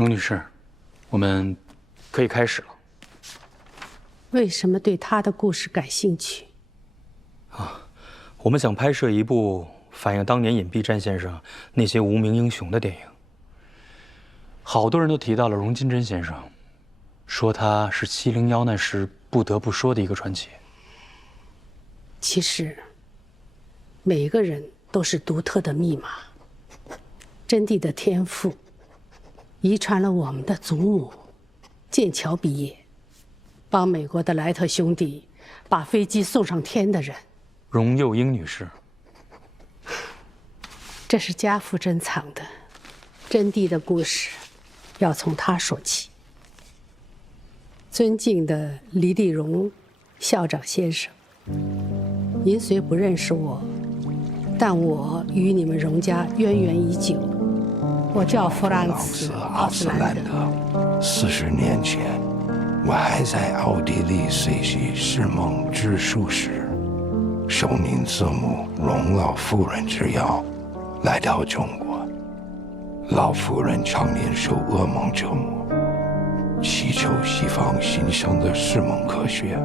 荣女士，我们可以开始了。为什么对他的故事感兴趣？我们想拍摄一部反映当年隐蔽战线上那些无名英雄的电影。好多人都提到了荣金珍先生，说他是7·0幺难时不得不说的一个传奇。其实，每个人都是独特的密码。真谛的天赋，遗传了我们的祖母，剑桥毕业，帮美国的莱特兄弟把飞机送上天的人。荣幼英女士，这是家父珍藏的，真谛的故事要从他说起。尊敬的黎立荣校长先生，您虽不认识我，但我与你们荣家渊源已久。我叫弗兰茨·奥斯兰德。40年前，我还在奥地利学习释梦之术时，受您祖母荣老夫人之邀，来到中国。老夫人常年受噩梦折磨，祈求西方新生的释梦科学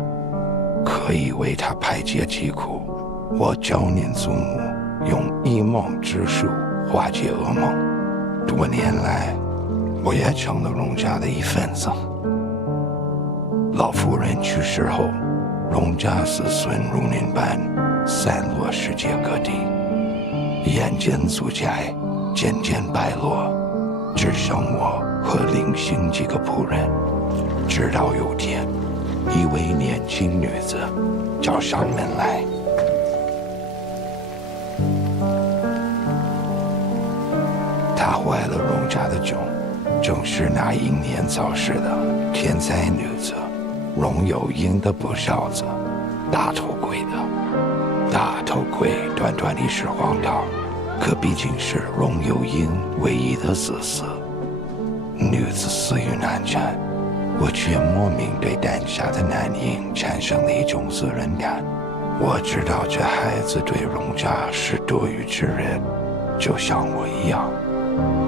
可以为她排解疾苦。我教您祖母用一梦之术化解噩梦。多年来，我也成了荣家的一份子。老夫人去世后，荣家子孙如您般散落世界各地，眼见祖宅渐渐败落，只剩我和零星几个仆人。直到有天，一位年轻女子找上门来。她怀了荣家的种，正是那英年早逝的天才女子荣有英的不孝子大头贵的。大头贵短短一世荒唐，可毕竟是荣有英唯一的子嗣。女子死于难产，我却莫名对诞下的男婴产生了一种责任感。我知道这孩子对荣家是多余之人，就像我一样。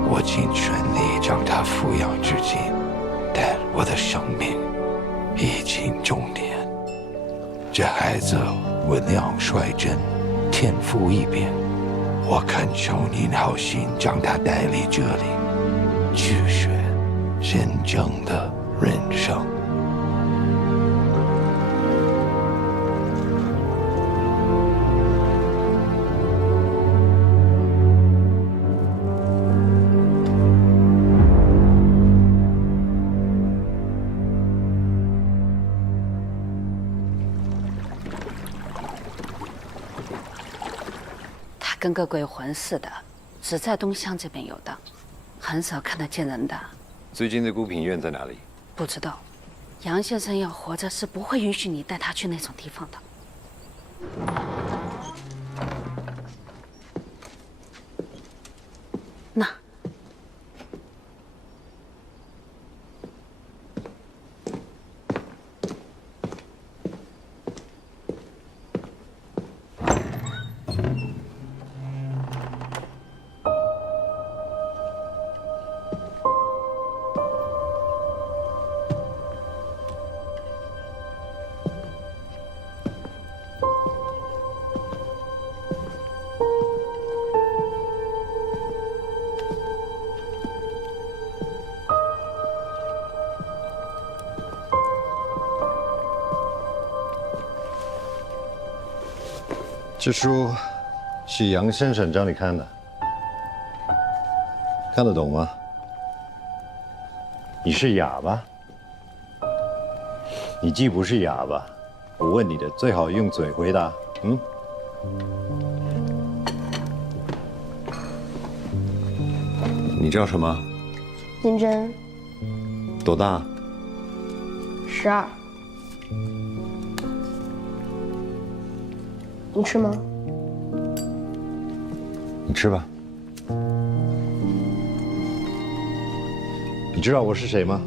我尽全力将他抚养至今，但我的生命已经终点。这孩子文良率真，天赋异禀，我恳求您好心将他带离这里，去学真正的人生。跟个鬼魂似的，只在东乡这边游荡，很少看得见人的。最近的孤品院在哪里？不知道，杨先生要活着是不会允许你带他去那种地方的。那。这书是杨先生找你看的，看得懂吗？你是哑巴？你既不是哑巴，我问你的最好用嘴回答。你叫什么？金针。多大？12。你吃吗？你吃吧。你知道我是谁吗？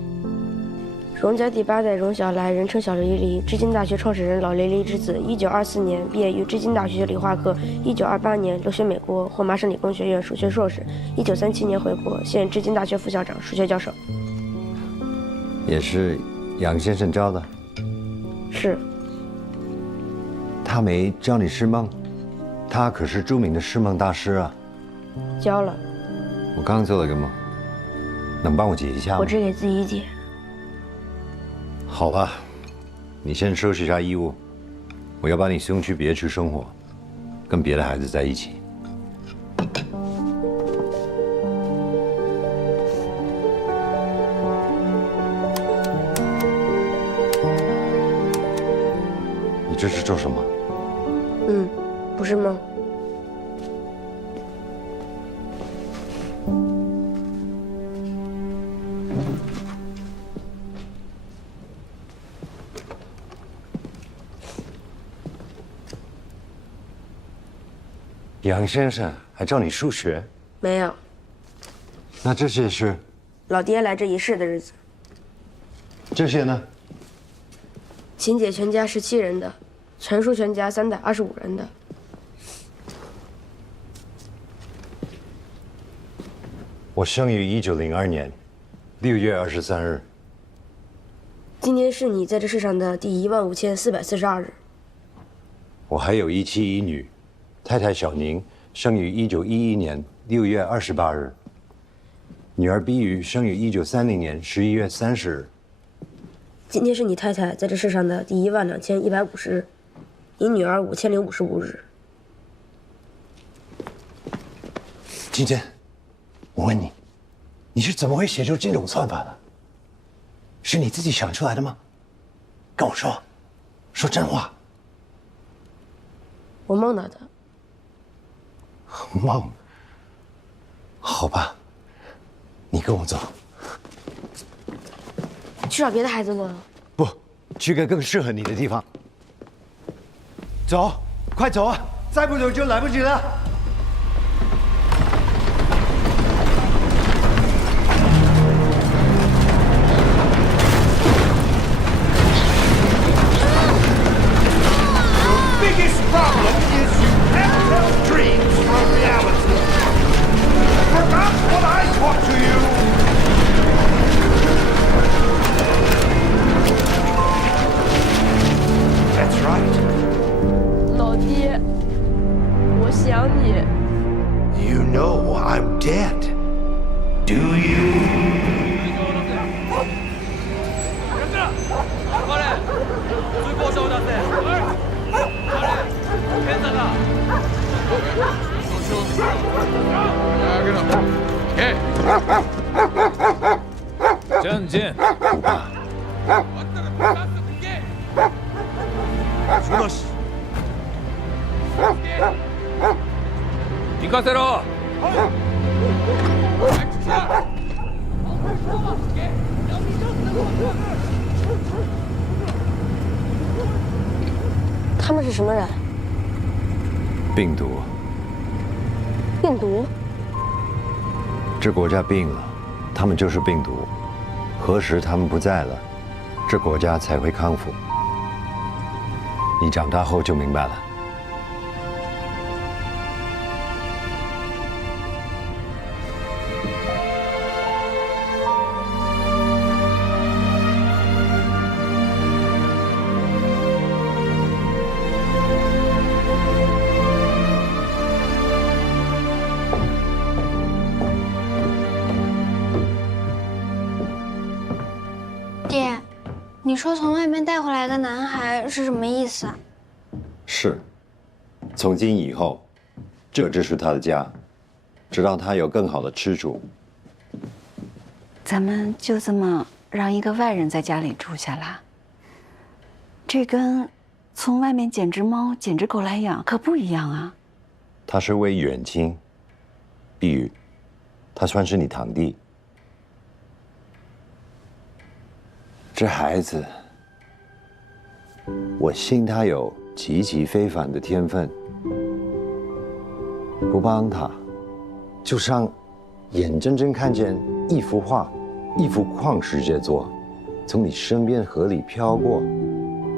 荣家第8代荣小来，人称小黎黎，织金大学创始人老黎黎之子。1924年毕业于织金大学理化科，1928年留学美国，获麻省理工学院数学硕士。1937年回国，现织金大学副校长、数学教授。也是杨先生教的。是。他没教你释梦？他可是著名的释梦大师啊。教了。我刚做了个梦，能帮我解一下吗？我只给自己解。好吧，你先收拾一下衣物，我要把你送去别区生活，跟别的孩子在一起。你这是做什么？不是梦。杨先生还教你数学？没有。那这些是？老爹来这一世的日子。这些呢？秦姐全家17人的，陈叔全家3代25人的。我生于1902年6月23日。今天是你在这世上的第15442日。我还有一妻一女，太太小宁生于1911年6月28日，女儿碧玉生于1930年11月30日。今天是你太太在这世上的第12150日，你女儿5055日。金珍，我问你，你是怎么会写出这种算法的？是你自己想出来的吗？跟我说，说真话。我梦到的。梦？好吧，你跟我走。去找别的孩子了。不，去个更适合你的地方。走，快走啊！再不走就来不及了。Biggest problem is you can't tell dreams from reality. Forgot what I taught to you. That's right. 老爹，我想你。You know I'm dead. Do you? 战舰。行かせろ。他们是什么人？病毒。病毒？这国家病了，他们就是病毒。何时他们不在了，这国家才会康复。你长大后就明白了。爹，你说从外面带回来的男孩是什么意思啊？是，从今以后，这就是他的家，直到他有更好的吃住。咱们就这么让一个外人在家里住下啦？这跟从外面捡只猫、捡只狗来养可不一样啊。他是位远亲，碧玉，他算是你堂弟。这孩子，我信他有极其非凡的天分。不帮他，就像眼睁睁看见一幅画、一幅矿石杰作，从你身边河里飘过，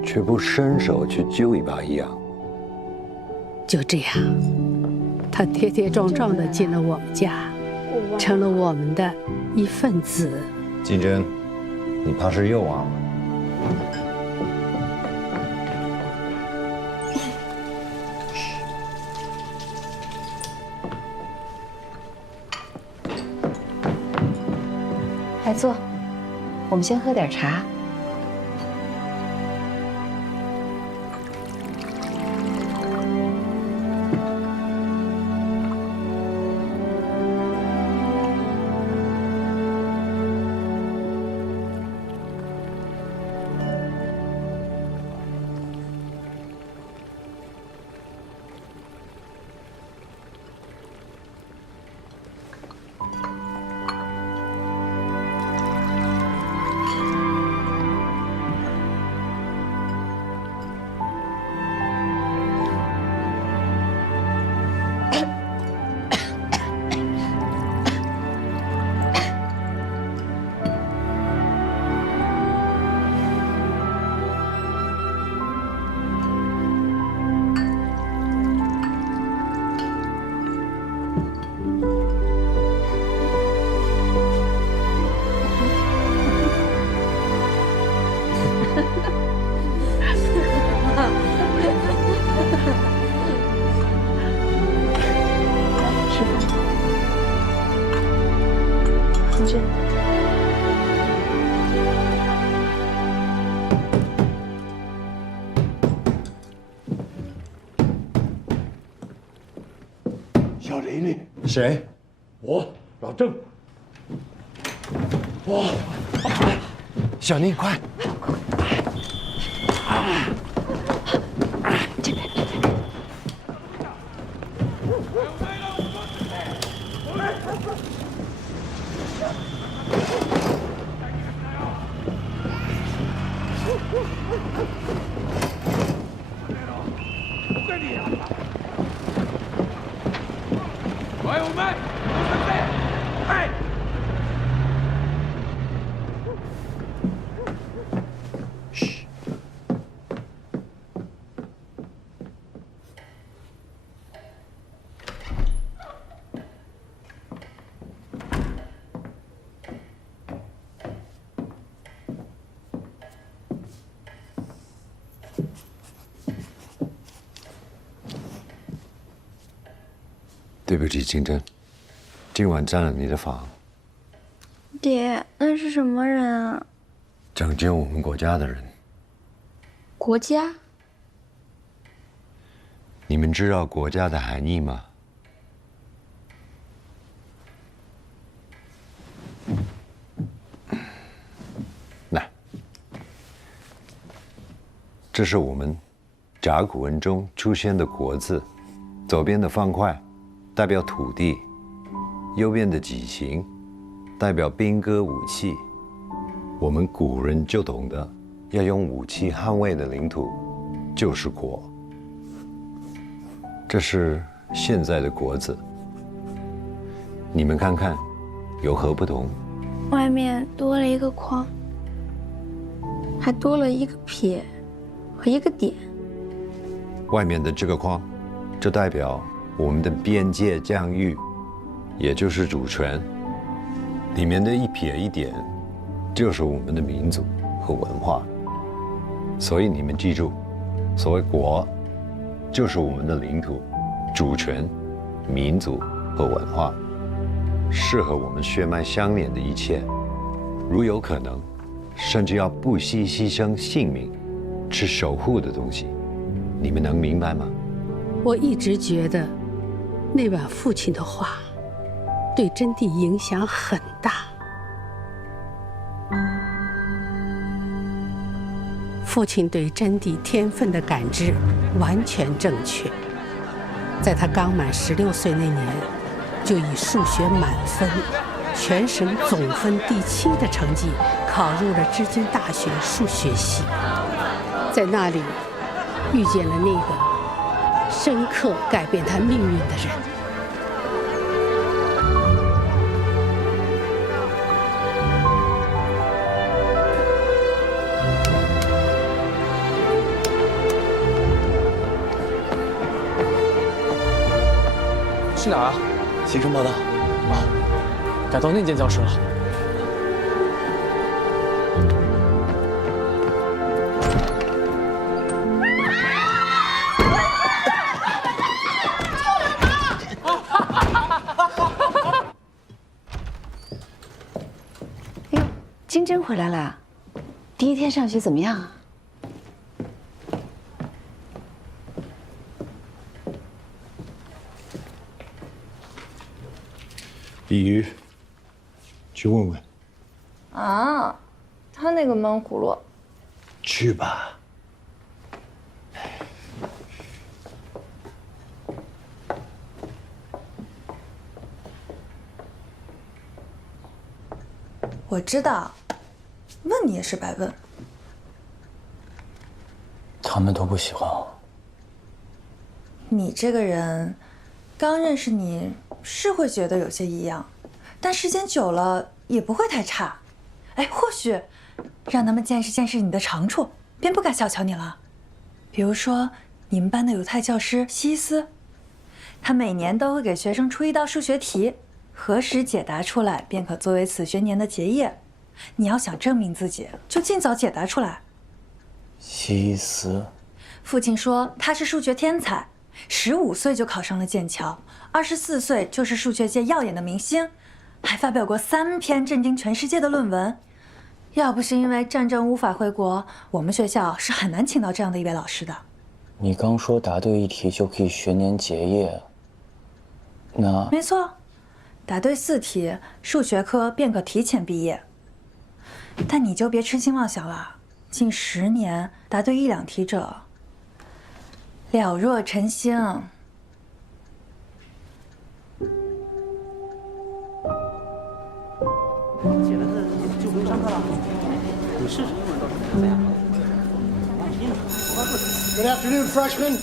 却不伸手去救一把一样。就这样，他跌跌撞撞地进了我们家，成了我们的一份子。金针，你怕是又忘了？来坐，我们先喝点茶。小玲玲，谁？我老郑。哇！小宁，快！喂，我们，哎！嘘。对不起，金针，今晚占了你的房。爹，那是什么人啊？拯救我们国家的人。国家？你们知道国家的含义吗？来，这是我们甲骨文中出现的国字，左边的方块代表土地，右边的矩形代表兵戈武器。我们古人就懂得要用武器捍卫的领土就是国。这是现在的国字，你们看看有何不同？外面多了一个框，还多了一个撇和一个点。外面的这个框，就代表我们的边界疆域，也就是主权。里面的一撇一点，就是我们的民族和文化。所以你们记住，所谓国，就是我们的领土、主权、民族和文化，是和我们血脉相连的一切。如有可能，甚至要不惜牺牲性命去守护的东西，你们能明白吗？我一直觉得，那晚父亲的话，对真谛影响很大。父亲对真谛天分的感知完全正确。在他刚满16岁那年，就以数学满分、全省总分第7的成绩考入了芝金大学数学系。在那里，遇见了那个深刻改变他命运的人。是哪儿啊？行程报道。哦，该到那间教室了。哎呦，金针回来了，第一天上学怎么样啊？ 鲤鱼，去问问。啊，他那个闷葫芦。去吧。我知道，问你也是白问。他们都不喜欢我。你这个人，刚认识你是会觉得有些异样，但时间久了也不会太差。哎，或许让他们见识见识你的长处，便不敢小瞧你了。比如说，你们班的犹太教师西斯，他每年都会给学生出一道数学题，何时解答出来，便可作为此学年的结业。你要想证明自己，就尽早解答出来。西斯，父亲说他是数学天才，15岁就考上了剑桥，24岁就是数学界耀眼的明星，还发表过3篇震惊全世界的论文。要不是因为战争无法回国，我们学校是很难请到这样的一位老师的。你刚说答对一题就可以学年结业，那……没错，答对4题，数学科便可提前毕业。但你就别痴心妄想了，近10年答对1、2题者了若晨星。写的就不用上课了。你试试英文倒是怎么样？Good afternoon, freshmen.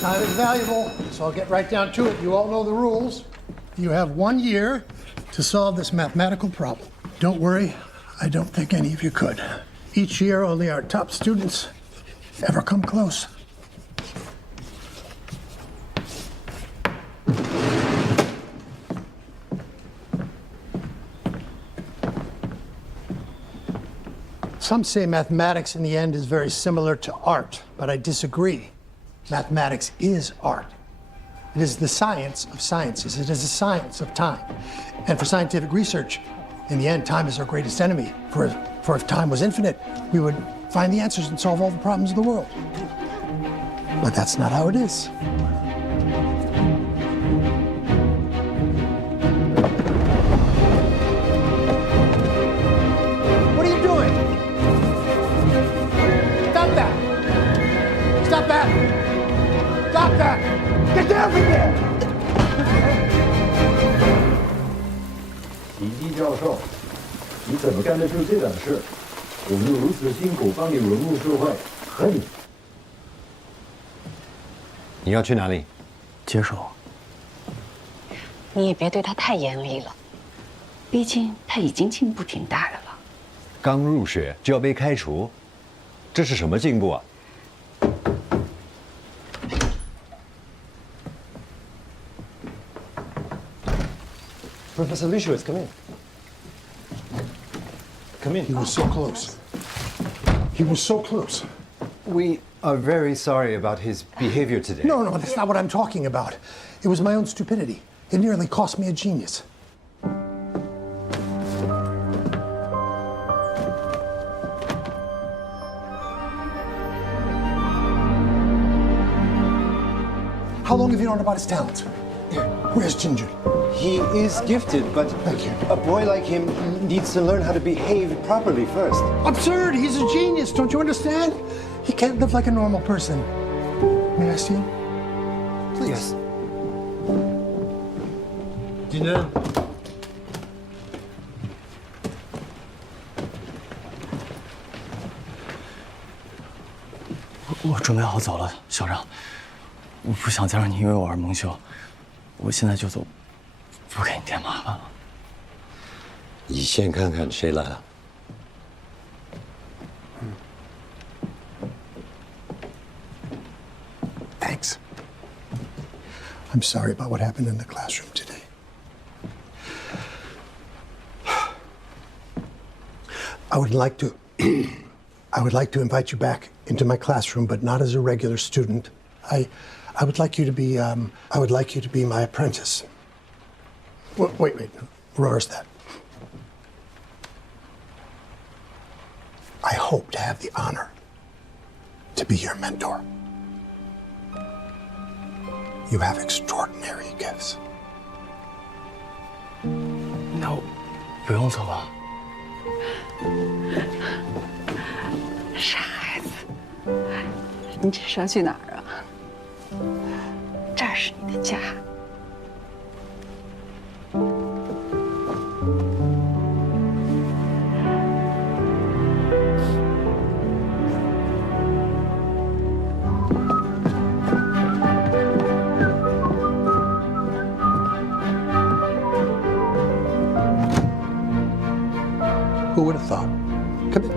Time is valuable, so I'll get right down to it. You all know the rules. You have 1 year to solve this mathematical problem. Don't worry, I don't think any of you could. Each year, only our top students ever come close. Some say mathematics in the end is very similar to art, but I disagree. Mathematics is art. It is the science of sciences. It is the science of time. And for scientific research, in the end, time is our greatest enemy. For if time was infinite, we would find the answers and solve all the problems of the world. But that's not how it is. What are you doing? Stop that! Stop that! Stop that! Get down from there! 李基教授，你怎么干得出这种事？我们如此辛苦帮你融入社会，恨你。你要去哪里？接手。你也别对他太严厉了，毕竟他已经进步挺大的了。刚入学就要被开除，这是什么进步啊？ Professor Lucius, come in. Come in. He was so close. He was so close. We are very sorry about his behavior today. No, that's not what I'm talking about. It was my own stupidity. It nearly cost me a genius. How long have you known about his talents? Where's Ginger? He is gifted, but thank you. A boy like him needs to learn how to behave properly first. Absurd! He's a genius, don't you understand? He can't live like a normal person. May I see him? Please. Yes. Ginger. 我准备好走了，校长。我不想再让你因为我而蒙羞。我现在就走，不给你添麻烦了。你先看看谁来了。Thanks. I'm sorry about what happened in the classroom today. I would like to invite you back into my classroom, but not as a regular student. I would like you to be my apprentice. Wait, reverse that. I hope to have the honor to be your mentor. You have extraordinary gifts.那不用走了。傻孩子，你这是要去哪儿啊？这儿是你的家。Who would have thought? Come in.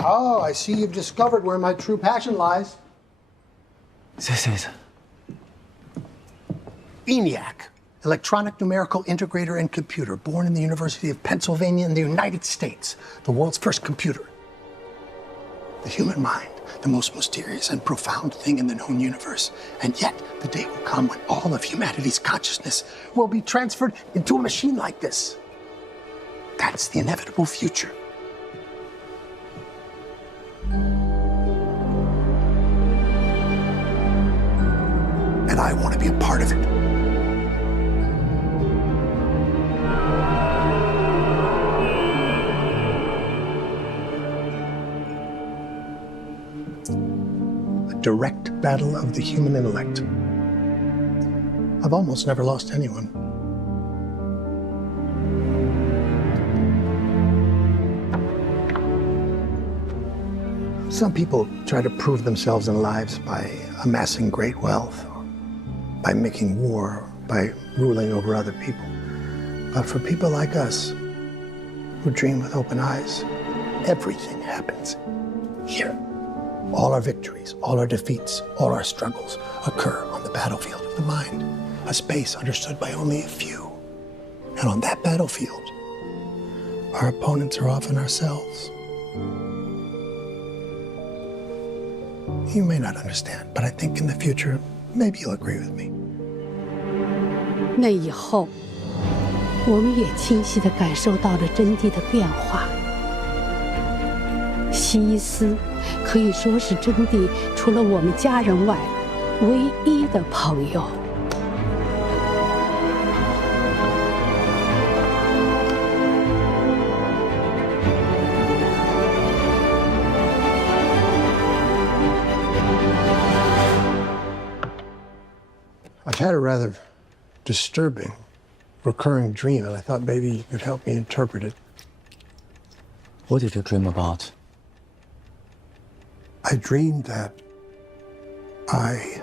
Oh, I see you've discovered where my true passion lies. 谢谢。 ENIAC, Electronic Numerical Integrator and Computer, born in the University of Pennsylvania in the United States, the world's first computer. The human mind, the most mysterious and profound thing in the known universe. And yet, the day will come when all of humanity's consciousness will be transferred into a machine like this. That's the inevitable future. And I want to be a part of it. A direct battle of the human intellect. I've almost never lost anyone. Some people try to prove themselves in lives by amassing great wealth, by making war, by ruling over other people. But for people like us, who dream with open eyes, everything happens here. All our victories, all our defeats, all our struggles occur on the battlefield of the mind, a space understood by only a few. And on that battlefield, our opponents are often ourselves. You may not understand, but I think in the future, maybe you'll agree with me. 那以后，我们也清晰地感受到了真谛的变化。西伊斯可以说是真谛除了我们家人外唯一的朋友。I've had a rather disturbing, recurring dream, and I thought maybe you could help me interpret it. What did you dream about? I dreamed that I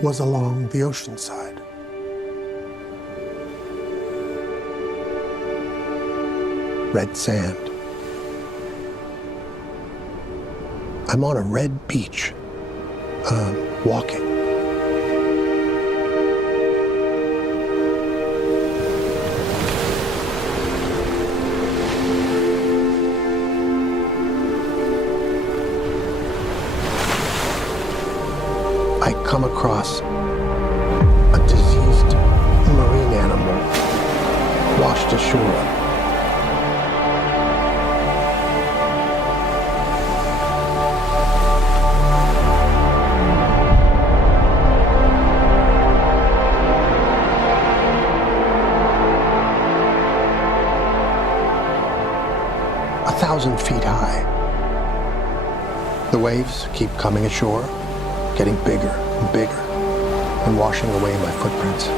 was along the ocean side. Red sand. I'm on a red beach, walking. I come across a diseased marine animal washed ashore. A 1,000 feet high. The waves keep coming ashore, getting bigger and bigger and washing away my footprints.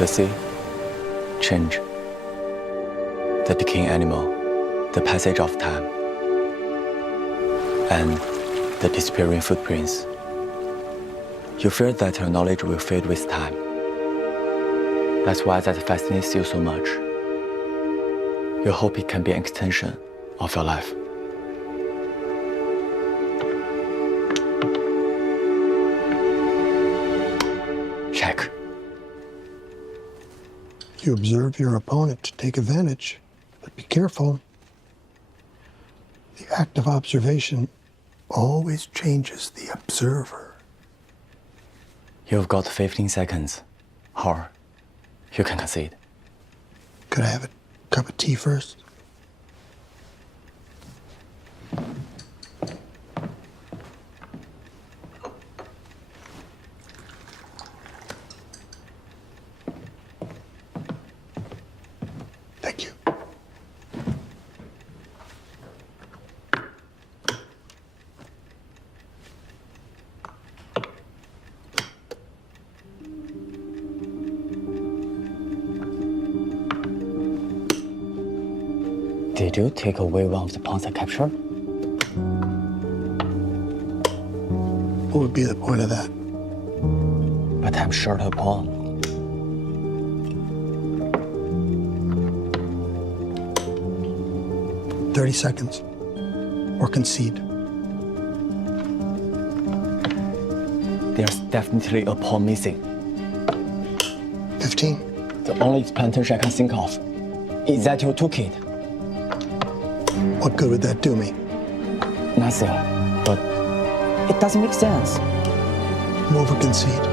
The sea, change, the decaying animal, the passage of time, and the disappearing footprints. You fear that your knowledge will fade with time. That's why that fascinates you so much. You hope it can be an extension of your life. Check. You observe your opponent to take advantage, but be careful. The act of observation always changes the observer. You've got 15 seconds, or you can concede. Could I have a cup of tea first? Thank you. Did you take away one of the pawns I captured? What would be the point of that? But I'm short a pawn. "30 seconds, or concede." There's definitely a pawn missing. 15. The only explanation I can think of is that you took it. What good would that do me? Nothing, but it doesn't make sense. Move or concede.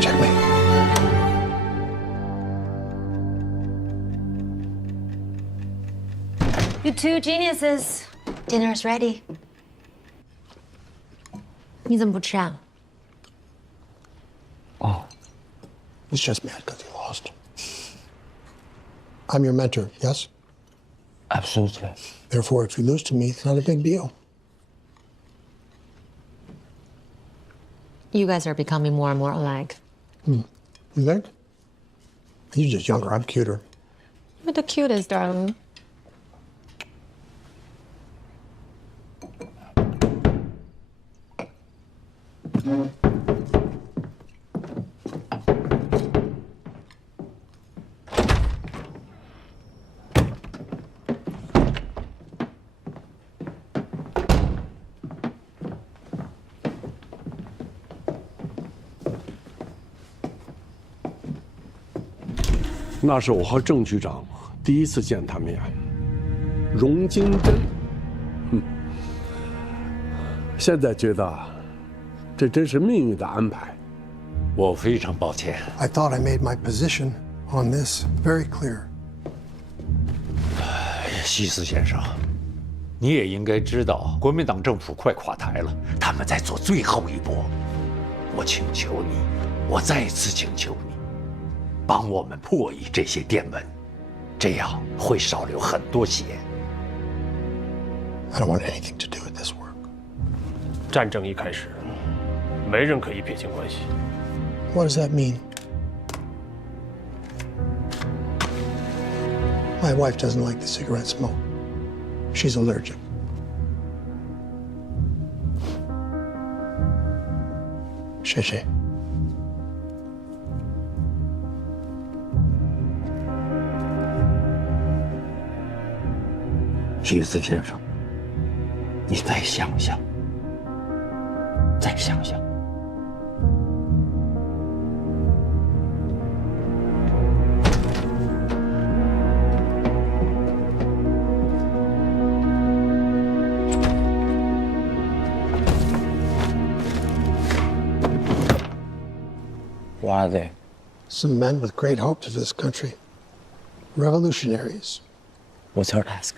Checkmate. You two geniuses, dinner's ready. 你怎么不吃啊？ Oh, he's just mad because he lost. I'm your mentor, yes? Absolutely. Therefore, if you lose to me, it's not a big deal. You guys are becoming more and more alike. You think? You're just younger. I'm cuter. You're the cutest, darling. "那是我和郑局长第一次见他面。荣金珍，现在觉得这真是命运的安排。我非常抱歉。I thought I made my position on this very clear. 西斯先生，你也应该知道，国民党政府快垮台了，他们在做最后一搏。我请求你，我再次请求你，帮我们破译这些电文，这样会少流很多血。I don't want anything to do with this work. 战争一开始，没人可以撇清关系。 What does that mean? My wife doesn't like the cigarette smoke. She's allergic. Shay. 西斯先生，你再想想，再想想。 What are they? Some men with great hopes of this country. Revolutionaries. What's your task?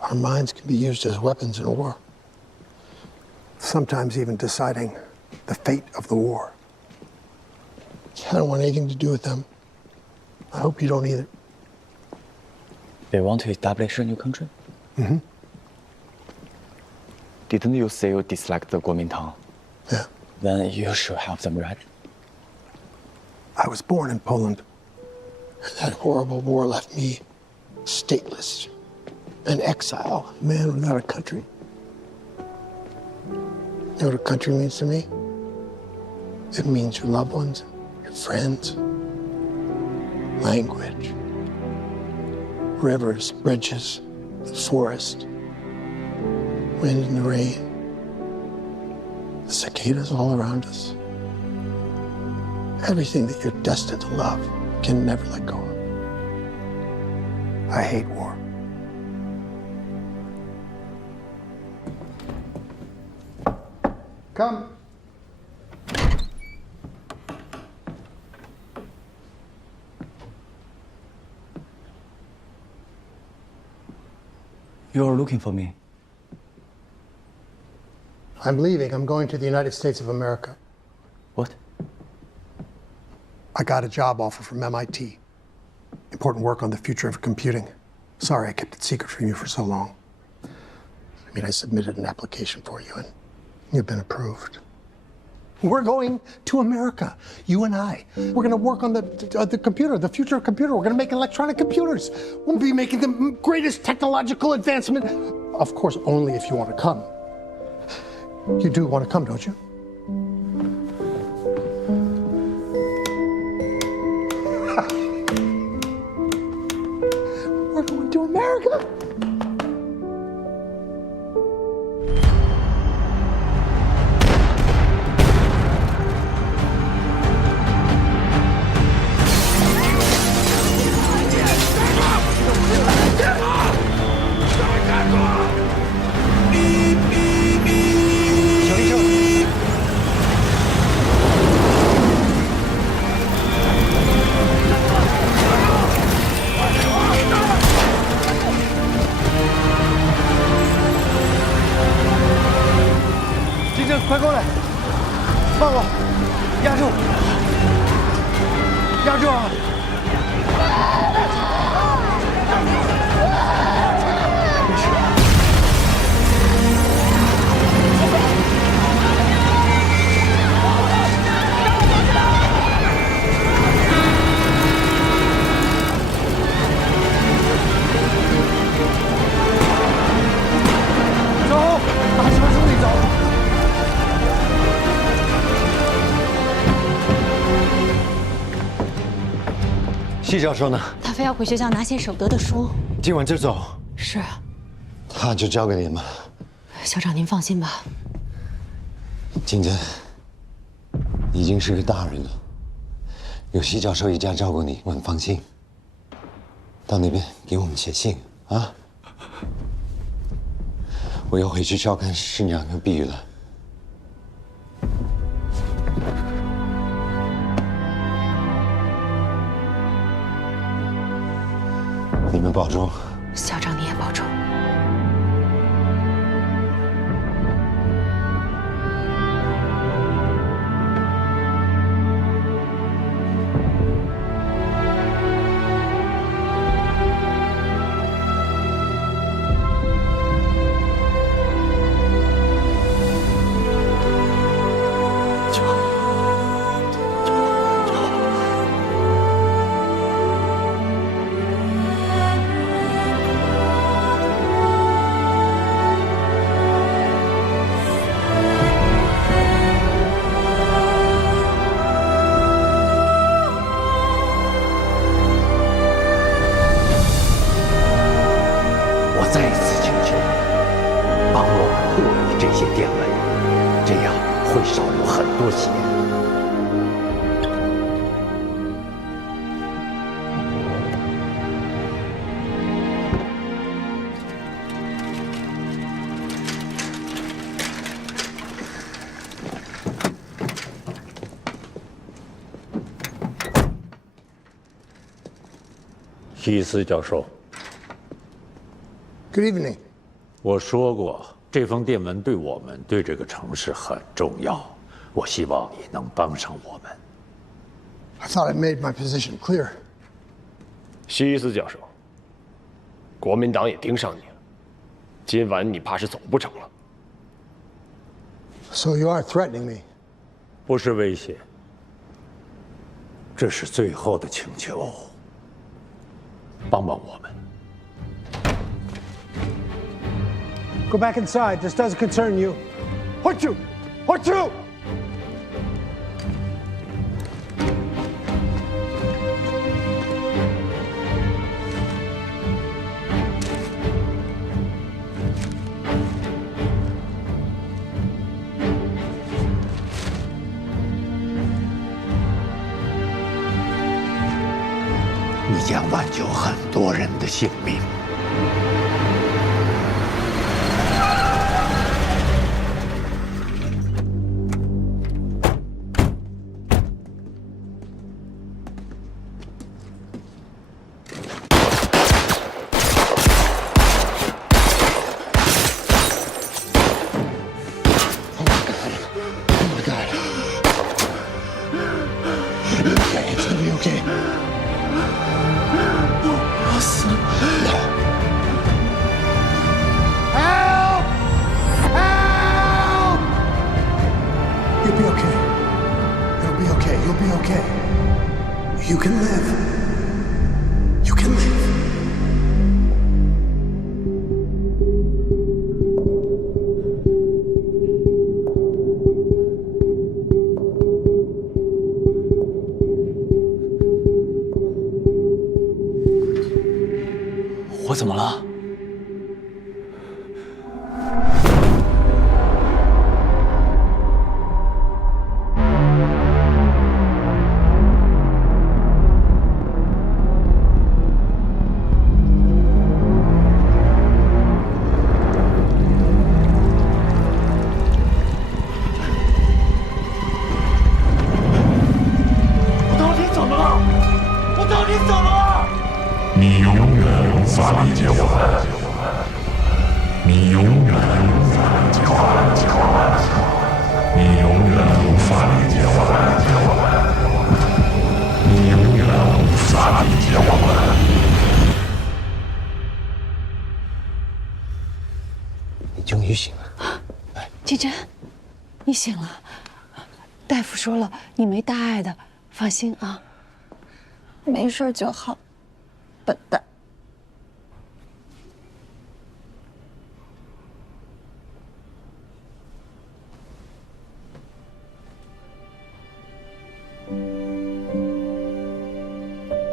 Our minds can be used as weapons in war. Sometimes even deciding the fate of the war. I don't want anything to do with them. I hope you don't either. They want to establish a new country? Mm-hmm. Didn't you say you dislike the Kuomintang? Yeah. Then you should have them ready. I was born in Poland. That horrible war left me stateless, an exile, a man without a country. You know what a country means to me? It means your loved ones, your friends, language, rivers, bridges, the forest, wind and the rain, the cicadas all around us. Everything that you're destined to love can never let go of. I hate war. Come. You're looking for me? I'm leaving. I'm going to the United States of America. What? I got a job offer from MIT. Important work on the future of computing. Sorry I kept it secret from you for so long. I mean, I submitted an application for you and you've been approved. We're going to America, you and I. We're going to work on the computer, the future of computer. We're going to make electronic computers. We'll be making the greatest technological advancement. Of course, only if you want to come. You do want to come, don't you? We're going to America.快过来！放我！压住！压住啊！走，打什么兄弟走？系教授呢？他非要回学校拿些舍不得的书。今晚就走？是。他就交给你们了。校长，您放心吧。金珍，你已经是个大人了，有系教授一家照顾你，我很放心。到那边给我们写信啊！我要回去照看师娘和碧玉了。你们保重。校长，你也保重。希斯教授 ，Good evening。我说过，这封电文对我们、对这个城市很重要。我希望你能帮上我们。I thought I made my position clear。希斯教授，国民党也盯上你了，今晚你怕是走不成了。So you are threatening me? 不是威胁，这是最后的请求。帮帮我们。 Go back inside. This doesn't concern you. What you? What you? 你将挽救很多人的性命。 我怎么了？我到底怎么了？我到底怎么了？ 你永远无法理解我们，你永远无法理解我们，你永远无法理解我们，你永远无法理解我们。你终于醒了，季真，你醒了。大夫说了，你没大碍的，放心啊。没事就好。 笨蛋！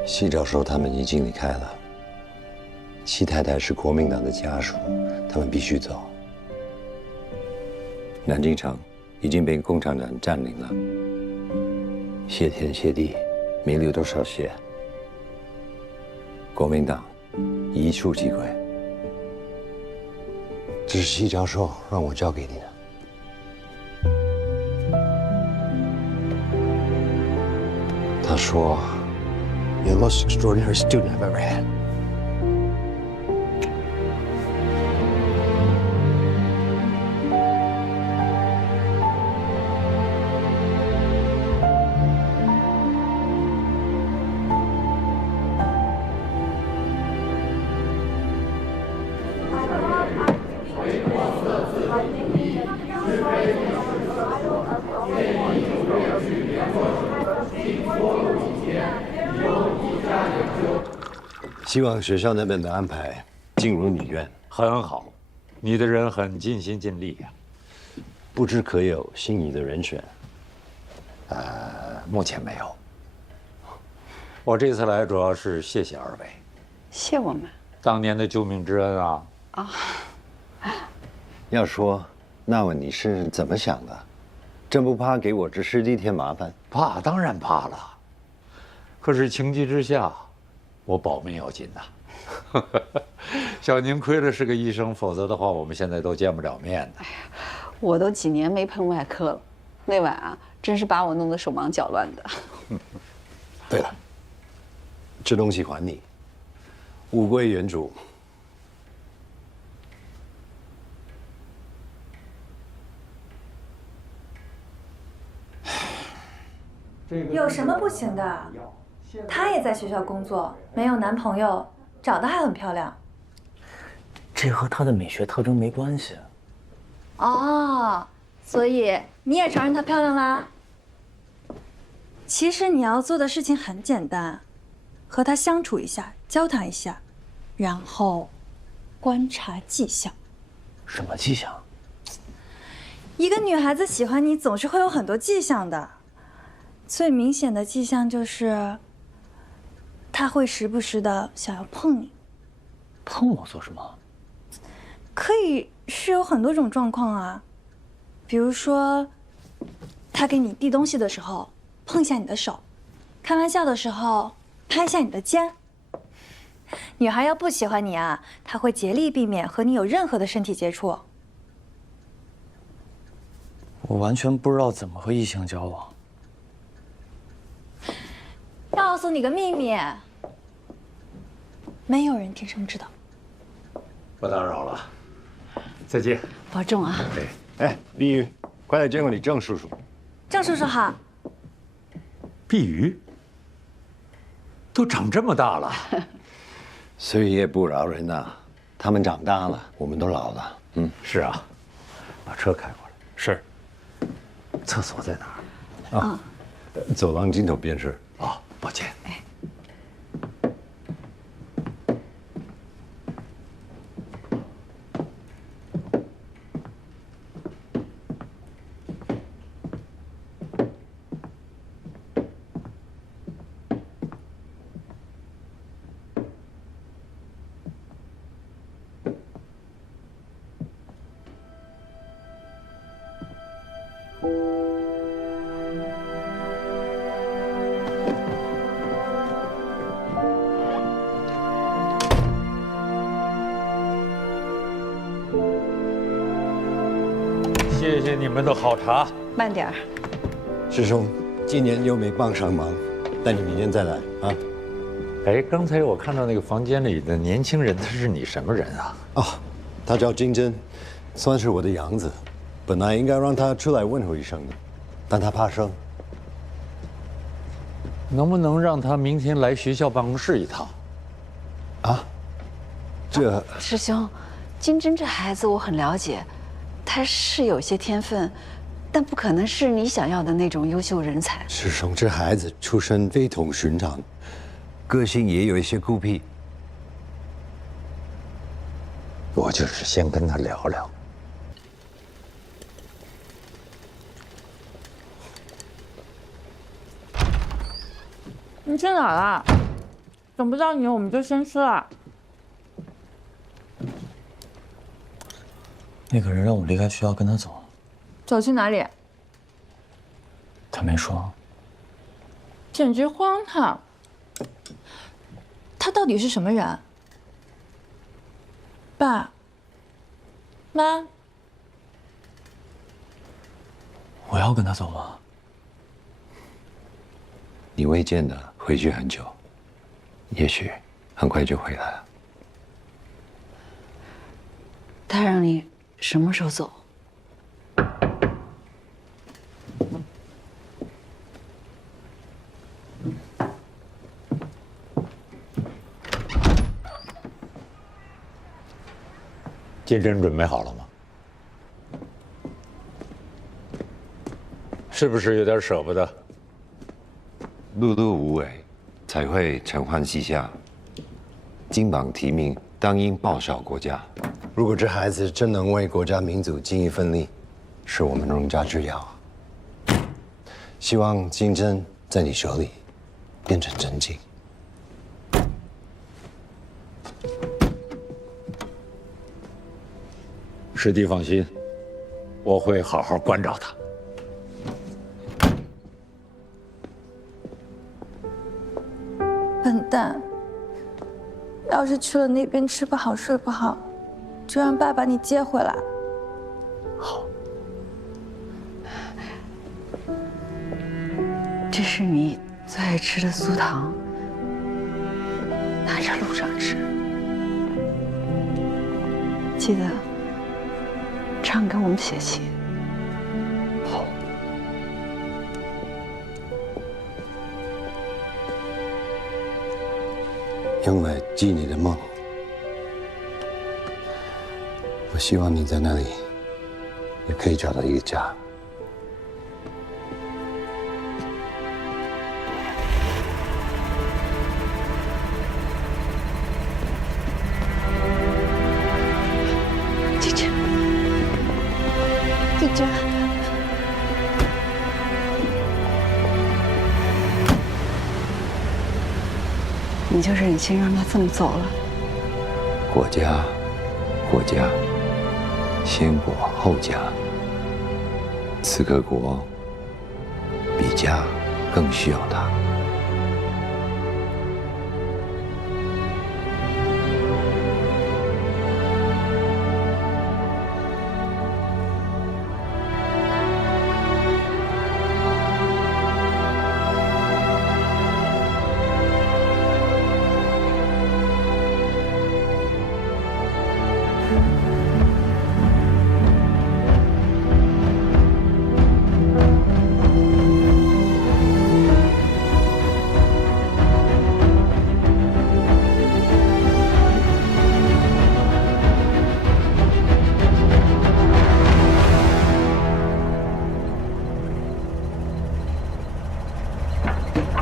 西教授他们已经离开了。西太太是国民党的家属，他们必须走。南京城已经被共产党占领了，谢天谢地，没流多少血。 国民党一触即溃，这是西教授让我交给你的。他说 You're the most extraordinary student I've ever had. "希望学校那边的安排尽如你愿。很好，你的人很尽心尽力呀。不知可有心仪的人选？目前没有。我这次来主要是谢谢二位，谢我们当年的救命之恩啊。啊。要说那么你是怎么想的？真不怕给我这师弟添麻烦？怕，当然怕了。可是情急之下。 我保命要紧呐！小宁亏了是个医生，否则的话，我们现在都见不了面的。哎呀，我都几年没碰外科了，那晚啊，真是把我弄得手忙脚乱的。对了，这东西还你，物归原主。有什么不行的？她也在学校工作，没有男朋友，长得还很漂亮。这和她的美学特征没关系。哦，所以你也承认她漂亮啦？其实你要做的事情很简单，和她相处一下，交谈一下，然后观察迹象。什么迹象？一个女孩子喜欢你，总是会有很多迹象的。最明显的迹象就是，她会时不时的想要碰你。碰我做什么？可以是有很多种状况啊，比如说，她给你递东西的时候碰一下你的手，开玩笑的时候拍一下你的肩。女孩要不喜欢你啊，她会竭力避免和你有任何的身体接触。我完全不知道怎么和异性交往。告诉你个秘密，没有人天生知道。不打扰了，再见。保重啊。哎，碧玉，快来见过你郑叔叔。郑叔叔好。碧玉，都长这么大了。岁月不饶人呐，他们长大了，我们都老了。是啊，把车开过来。是。厕所在哪儿？啊，走廊尽头便是。哦，抱歉。谢谢你们的好茶。慢点儿。师兄，今年又没帮上忙，但你明年再来啊。哎，刚才我看到那个房间里的年轻人，他是你什么人啊？哦，他叫金针，算是我的养子。本来应该让他出来问候一声的，但他怕生。能不能让他明天来学校办公室一趟？啊？这师兄，金针这孩子我很了解，他是有些天分，但不可能是你想要的那种优秀人才。师兄，这孩子出身非同寻常，个性也有一些孤僻。我就是先跟他聊聊。你去哪儿了？等不到你，我们就先吃了。那个人让我离开学校跟他走。走去哪里？他没说。简直荒唐！他到底是什么人？爸妈，我要跟他走吗？你未见得回去很久，也许很快就回来了。他让你什么时候走？金针准备好了吗？是不是有点舍不得？碌碌无为，才会承欢膝下，金榜题名，当应报效国家。如果这孩子真能为国家民族尽一份力，是我们荣家之耀。希望金针在你手里变成真经。师弟放心，我会好好关照他。笨蛋！要是去了那边吃不好睡不好，就让爸把你接回来。好。这是你最爱吃的酥糖，拿着路上吃。记得常跟我们写信。好。用来记你的梦。希望你在那里也可以找到一个家。姐姐，姐姐。你就忍心让他这么走了？国家，国家，先国后家。此刻国比家更需要他。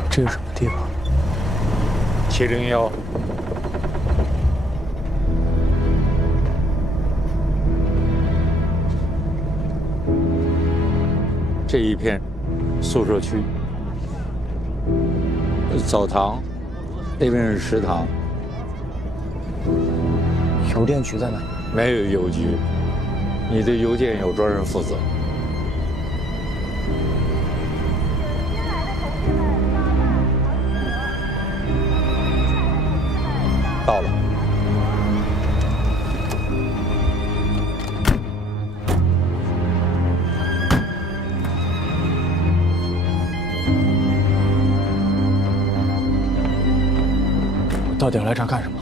这是什么地方？701。这一片宿舍区，澡堂，那边是食堂。邮电局在哪？没有邮局，你的邮件有专人负责。到了。到底来这儿干什么？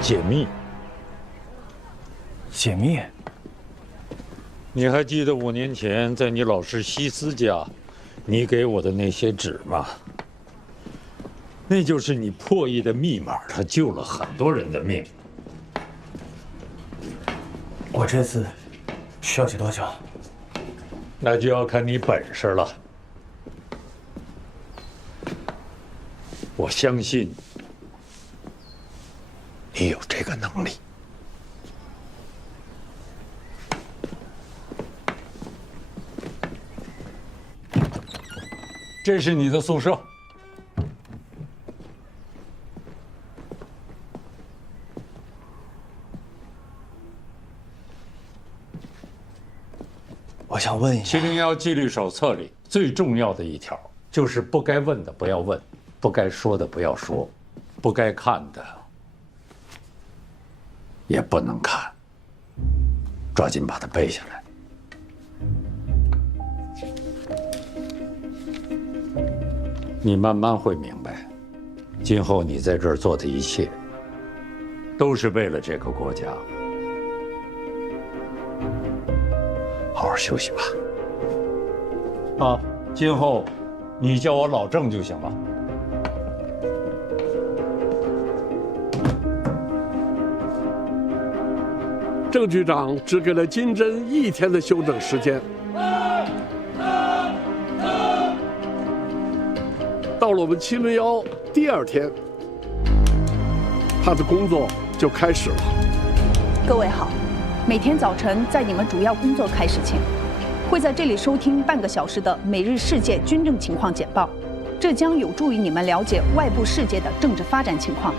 解密。解密？你还记得5年前在你老师西斯家，你给我的那些纸吗？那就是你破译的密码，它救了很多人的命。我这次需要写多久？那就要看你本事了。我相信你有这个能力。这是你的宿舍。我想问一下，701纪律手册里最重要的一条就是不该问的不要问，不该说的不要说，不该看的也不能看。抓紧把它背下来。你慢慢会明白，今后你在这儿做的一切，都是为了这个国家。好好休息吧。啊，今后你叫我老郑就行了。郑局长只给了金针1天的休整时间。到了我们701第2天，他的工作就开始了。各位好，每天早晨在你们主要工作开始前，会在这里收听半个小时的每日世界军政情况简报，这将有助于你们了解外部世界的政治发展情况。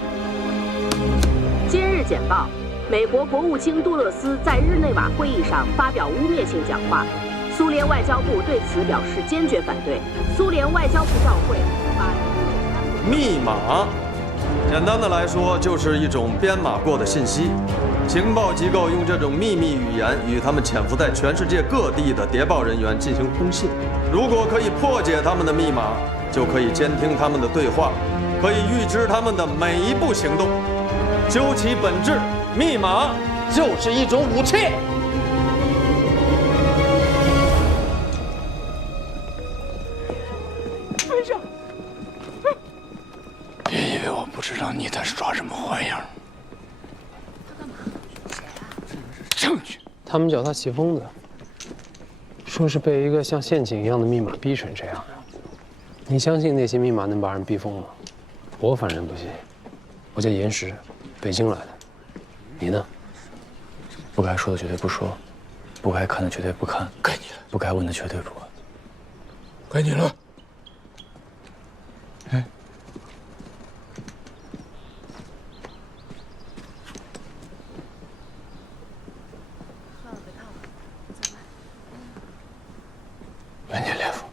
今日简报：美国国务卿杜勒斯在日内瓦会议上发表污蔑性讲话，苏联外交部对此表示坚决反对。苏联外交部照会把密码，简单的来说就是一种编码过的信息。情报机构用这种秘密语言与他们潜伏在全世界各地的谍报人员进行通信。如果可以破解他们的密码，就可以监听他们的对话，可以预知他们的每一步行动。究其本质，密码就是一种武器。别以为我不知知道你在耍什么花样。上去！他们叫他西疯子，说是被一个像陷阱一样的密码逼成这样。你相信那些密码能把人逼疯吗？我反正不信。我叫严石，北京来的。你呢？不该说的绝对不说，不该看的绝对不看，该你了。不该问的绝对不问。该你了。哎。门捷列夫，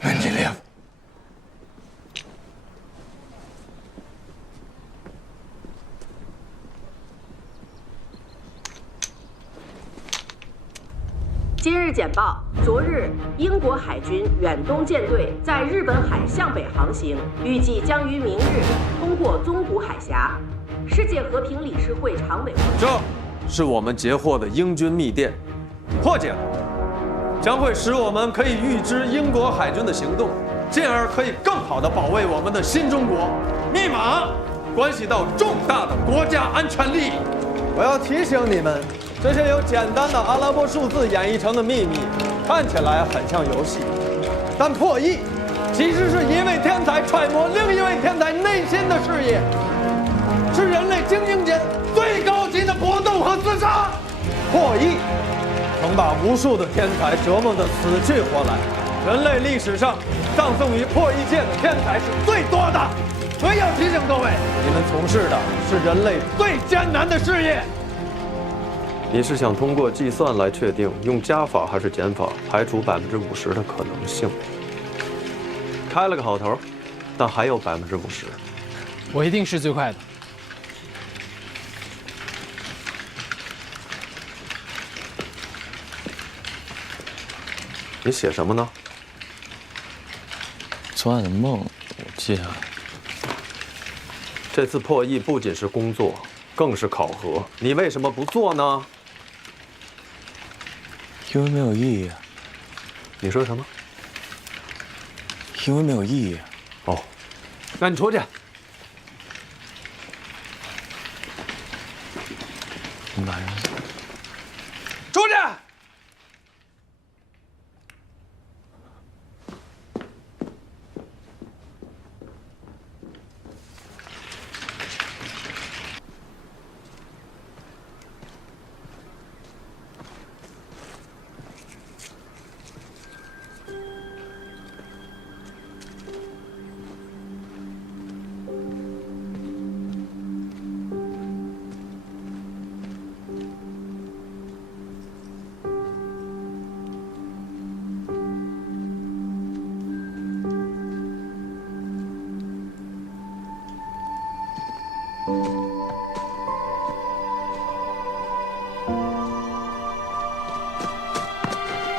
门捷列夫。今日简报：昨日，英国海军远东舰队在日本海向北航行，预计将于明日通过宗谷海峡。世界和平理事会常委会。这是我们截获的英军密电，破解了，将会使我们可以预知英国海军的行动，进而可以更好地保卫我们的新中国。密码关系到重大的国家安全利益。我要提醒你们。这些由简单的阿拉伯数字演绎成的秘密，看起来很像游戏，但破译其实是一位天才揣摩另一位天才内心的事业，是人类精英间最高级的搏斗和厮杀。破译曾把无数的天才折磨得死去活来，人类历史上葬送于破译界的天才是最多的。所以要提醒各位，你们从事的是人类最艰难的事业。你是想通过计算来确定用加法还是减法排除50%的可能性？开了个好头，但还有50%。我一定是最快的。你写什么呢？昨晚的梦，我记下来。这次破译不仅是工作，更是考核。你为什么不做呢？因为没有意义。你说什么？因为没有意义。哦，那你出去。你把人出去。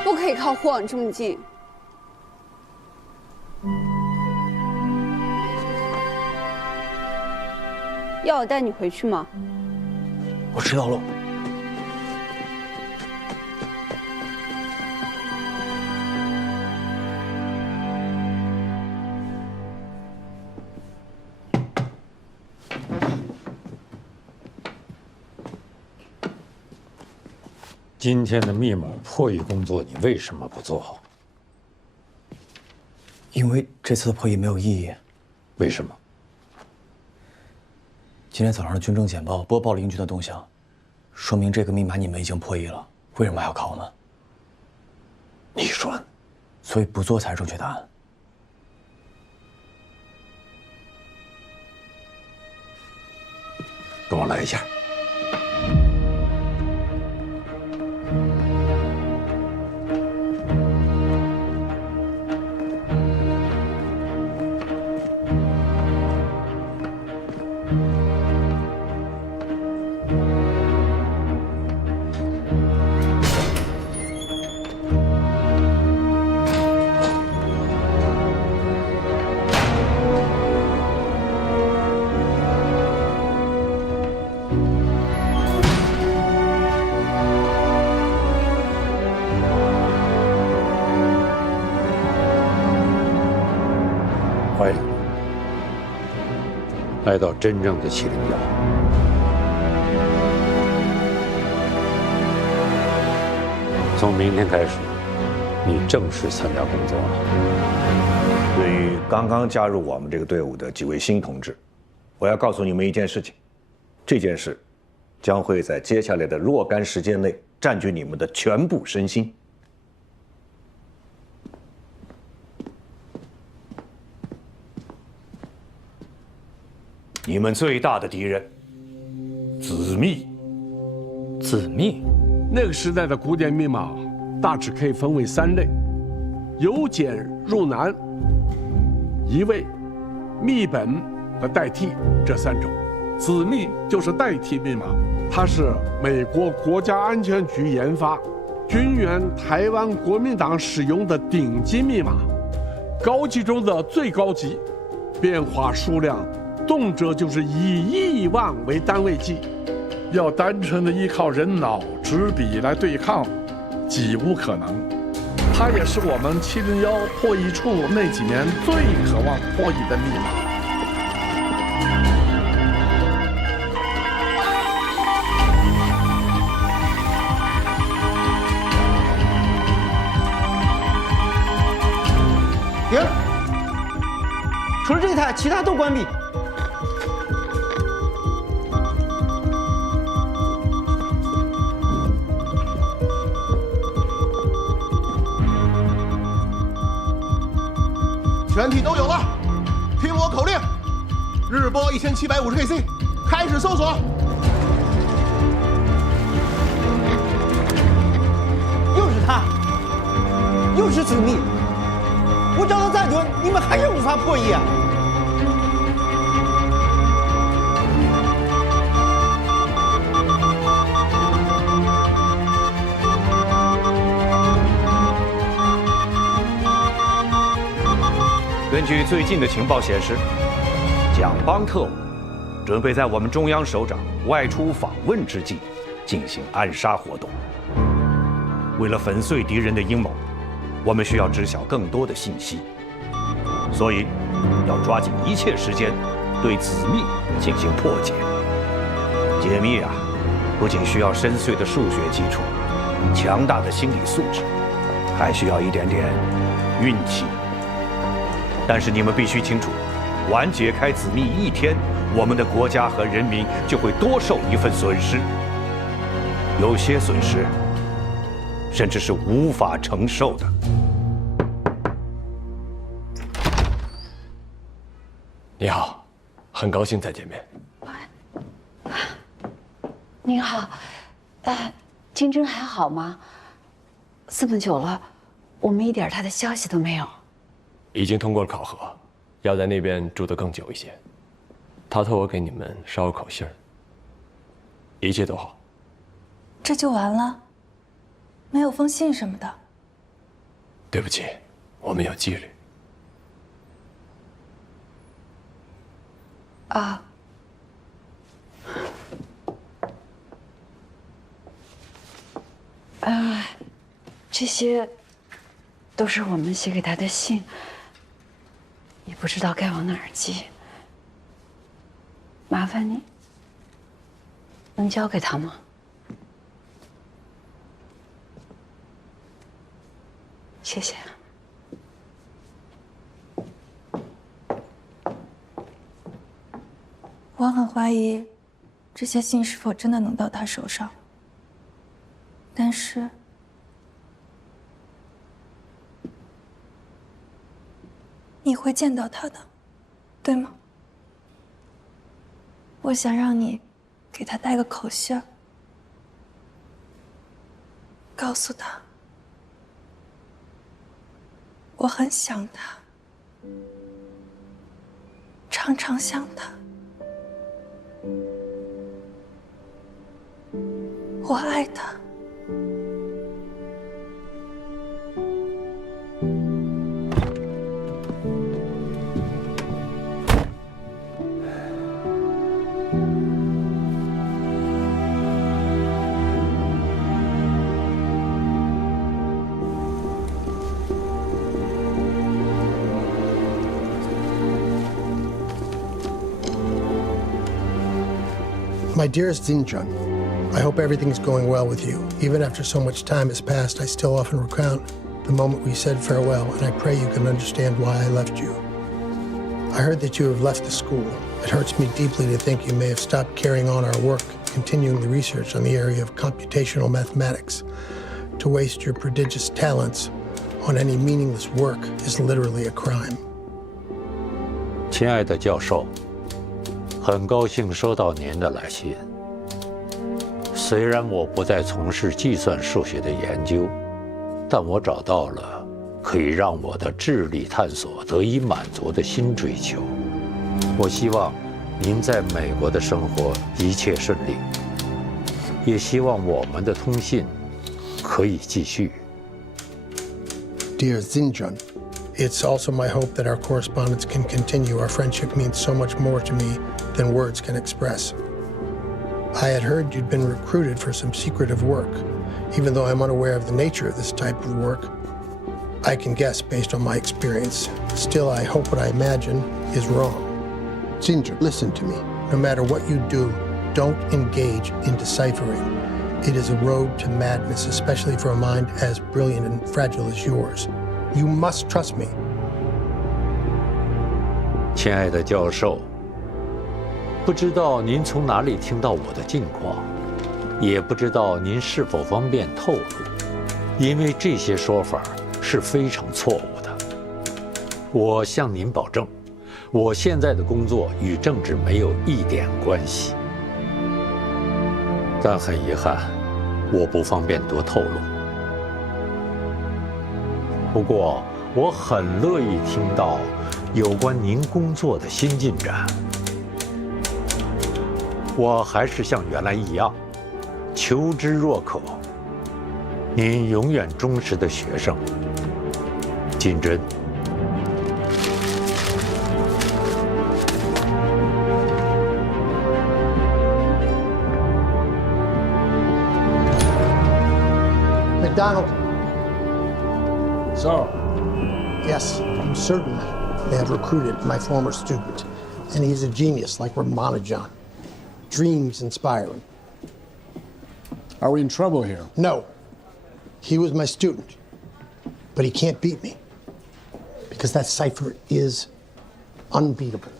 不可以靠霍往这么近。要我带你回去吗？我知道了。今天的密码破译工作，你为什么不做？因为这次的破译没有意义。为什么？今天早上的军政简报播报了英军的动向，说明这个密码你们已经破译了，为什么还要考呢？你说呢？所以不做才是正确答案。跟我来一下。快了，来到真正的701。从明天开始，你正式参加工作了。对于刚刚加入我们这个队伍的几位新同志，我要告诉你们一件事情，这件事将会在接下来的若干时间内占据你们的全部身心。你们最大的敌人，子密。子密，那个时代的古典密码大致可以分为3类：由简入难、移位、密本和代替这3种。子密就是代替密码，它是美国国家安全局研发、军援台湾国民党使用的顶级密码，高级中的最高级，变化数量动辄就是以亿万为单位计，要单纯的依靠人脑纸笔来对抗，几无可能。它也是我们701破译处那几年最渴望破译的密码。停！除了这台，其他都关闭。全体都有了，听我口令，日波1750KC，开始搜索。又是他，又是子密。我找到再多，你们还是无法破译啊！根据最近的情报显示，蒋帮特务准备在我们中央首长外出访问之际进行暗杀活动。为了粉碎敌人的阴谋，我们需要知晓更多的信息，所以要抓紧一切时间对子密进行破解。解密啊，不仅需要深邃的数学基础、强大的心理素质，还需要一点点运气。但是你们必须清楚，晚解开子密1天，我们的国家和人民就会多受一份损失，有些损失甚至是无法承受的。你好，很高兴再见面。您好，金针还好吗？这么久了，我们一点他的消息都没有。已经通过了考核，要在那边住得更久一些。他托我给你们捎个口信儿。一切都好。这就完了？没有封信什么的？对不起，我们有纪律。啊。这些都是我们写给他的信，也不知道该往哪儿寄。麻烦你，能交给他吗？谢谢。我很怀疑这些信是否真的能到他手上，但是你会见到他的，对吗？我想让你给他带个口信儿，告诉他我很想他，常常想他，我爱他。My dearest Xinjun, I hope everything is going well with you. Even after so much time has passed, I still often recount the moment we said farewell, and I pray you can understand why I left you. I heard that you have left the school. It hurts me deeply to think you may have stopped carrying on our work, continuing the research on the area of computational mathematics. To waste your prodigious talents on any meaningless work is literally a crime. 亲爱的教授，很高兴收到您的来信。虽然我不再从事计算数学的研究，但我找到了可以让我的智力探索得以满足的新追求。我希望您在美国的生活一切顺利，也希望我们的通信可以继续。Dear Xinjun, it's also my hope that our correspondence can continue. Our friendship means so much more to me than words can express. I had heard you'd been recruited for some secretive work. Even though I'm unaware of the nature of this type of work, I can guess based on my experience. Still, I hope what I imagine is wrong. Xinjun, listen to me. No matter what you do, don't engage in deciphering. It is a road to madness, especially for a mind as brilliant and fragile as yours. You must trust me. 亲爱的教授，不知道您从哪里听到我的近况，也不知道您是否方便透露，因为这些说法是非常错误的。我向您保证，我现在的工作与政治没有一点关系。但很遗憾，我不方便多透露。不过，我很乐意听到有关您工作的新进展。我还是像原来一样，求知若渴。您永远忠实的学生，金针。McDonald. So? Yes, I'm certain they have recruited my former student. And he's a genius like Ramanujan. Dreams inspiring. Are we in trouble here? No. He was my student. But he can't beat me. Because that cipher is unbeatable.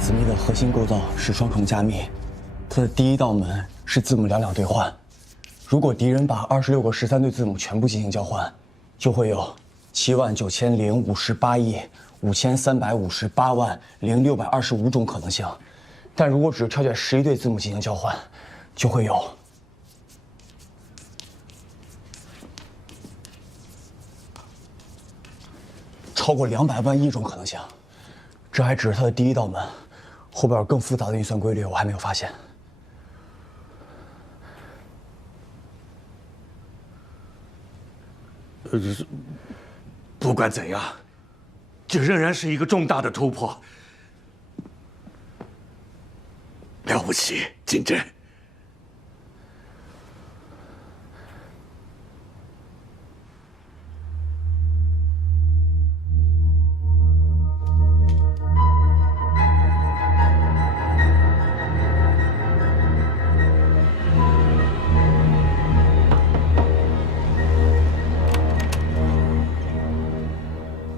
子密的核心构造是双重加密，它的第一道门是字母两两兑换。如果敌人把26个13对字母全部进行交换，就会有79058亿5358万0625种可能性。但如果只挑选11对字母进行交换，就会有超过200万亿种可能性。这还只是它的第一道门，后边有更复杂的运算规律，我还没有发现。不管怎样，这仍然是一个重大的突破。了不起，金针。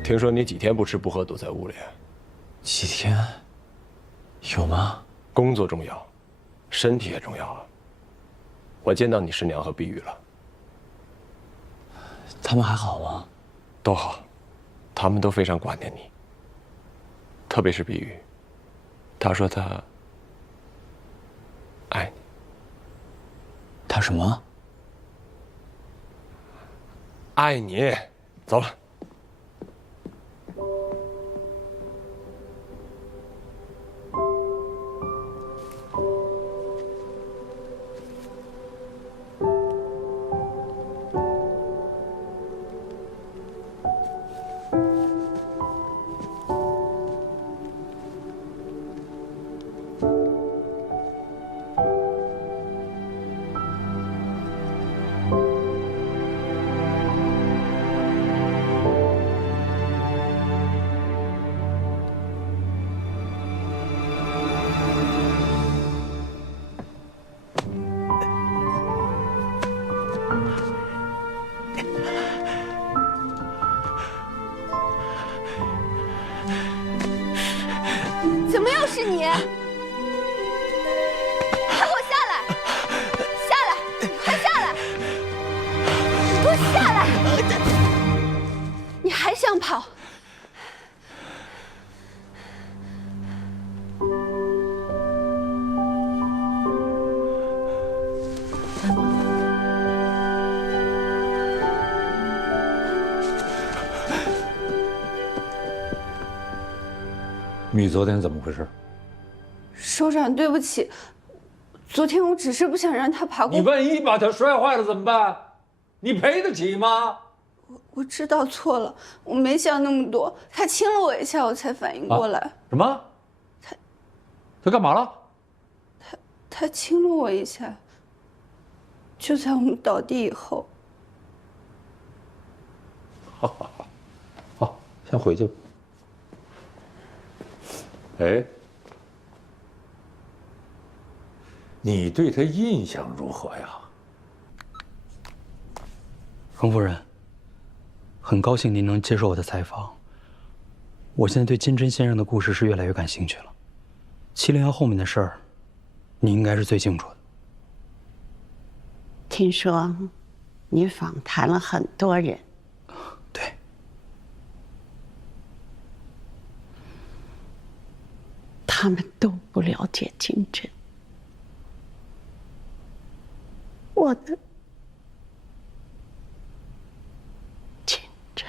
听说你几天不吃不喝躲在屋里？几天？有吗？工作重要，身体也重要啊。我见到你师娘和碧玉了，他们还好吗？都好，他们都非常挂念你。特别是碧玉，她说她爱你。她什么？爱你。走了。怎么又是你？快给我下来！下来！快下来！你给我下来！你还想跑？你昨天怎么回事？首长，对不起，昨天我只是不想让他爬过。你万一把他摔坏了怎么办？你赔得起吗？我知道错了，我没想那么多。他亲了我一下，我才反应过来。什么？他干嘛了？他亲了我一下，就在我们倒地以后。好，先回去吧。哎，你对他印象如何呀？荣夫人，很高兴您能接受我的采访。我现在对金针先生的故事是越来越感兴趣了。701后面的事儿，你应该是最清楚的。听说你访谈了很多人。对。他们都不了解金针，我的金针。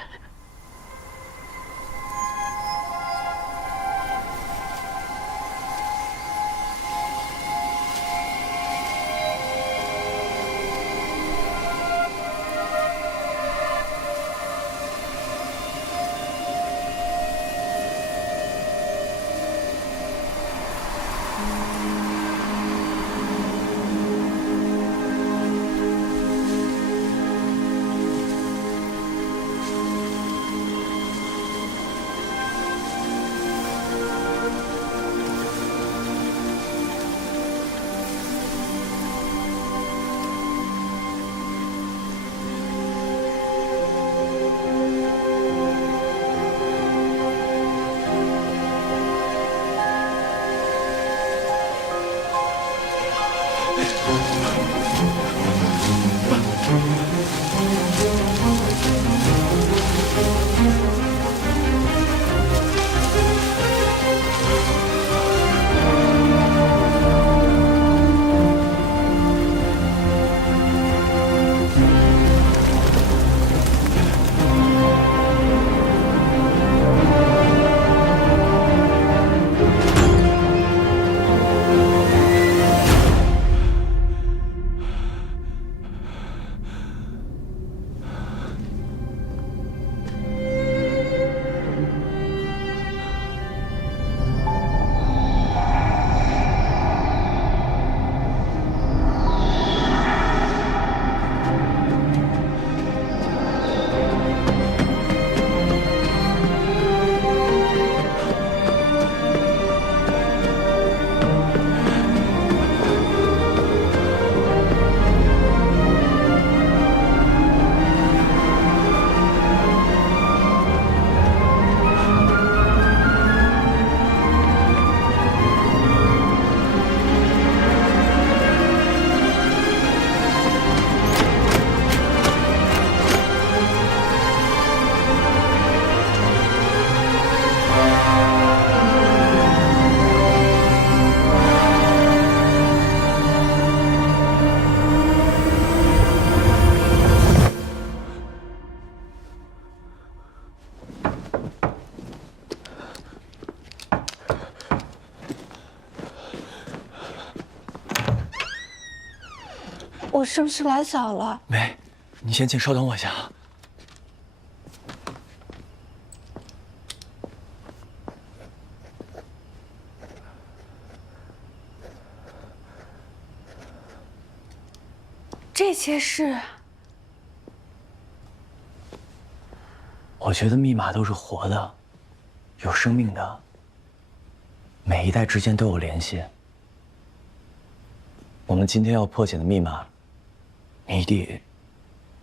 我是不是来早了？没，你先请稍等我一下。这些是……我觉得密码都是活的，有生命的，每一代之间都有联系。我们今天要破解的密码，谜底，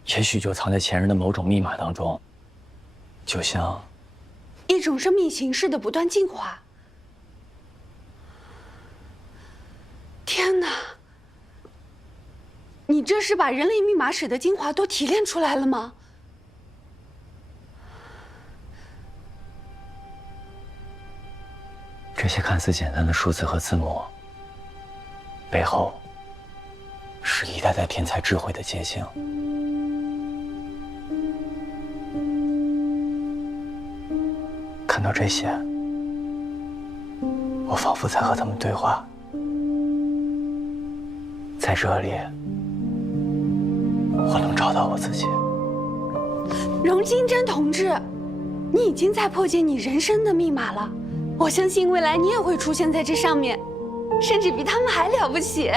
也许就藏在前人的某种密码当中，就像一种生命形式的不断进化。天哪！你这是把人类密码史的精华都提炼出来了吗？这些看似简单的数字和字母，背后是一代代天才智慧的结晶。看到这些，我仿佛在和他们对话。在这里，我能找到我自己。荣金珍同志，你已经在破解你人生的密码了。我相信未来你也会出现在这上面，甚至比他们还了不起。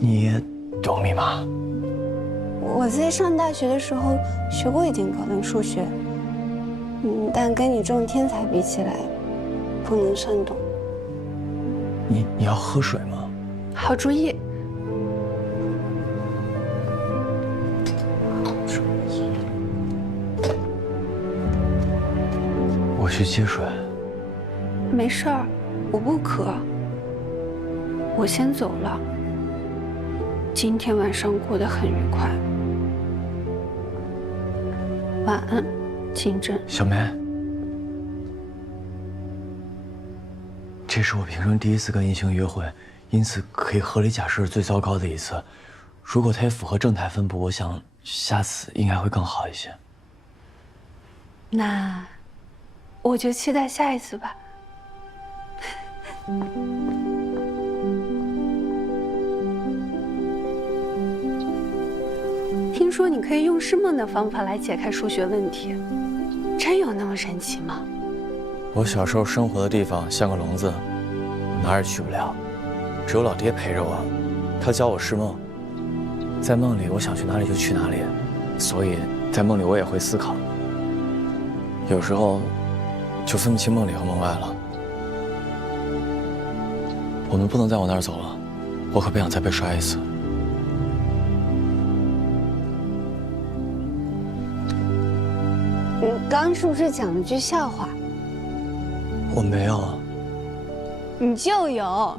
你懂密码？我在上大学的时候学过一点高等数学，但跟你这种天才比起来，不能算懂。你要喝水吗？好主意。我去接水。没事儿，我不渴。我先走了。今天晚上过得很愉快。晚安，金珍。小梅，这是我平生第一次跟异性约会，因此可以合理假设是最糟糕的一次。如果它也符合正态分布，我想下次应该会更好一些。那我就期待下一次吧。听说你可以用释梦的方法来解开数学问题，真有那么神奇吗？我小时候生活的地方像个笼子，哪儿也去不了，只有老爹陪着我，他教我释梦，在梦里我想去哪里就去哪里，所以在梦里我也会思考，有时候就分不清梦里和梦外了。我们不能再往那儿走了，我可不想再被摔一次。你刚是不是讲了句笑话？我没有啊。你就有。哇，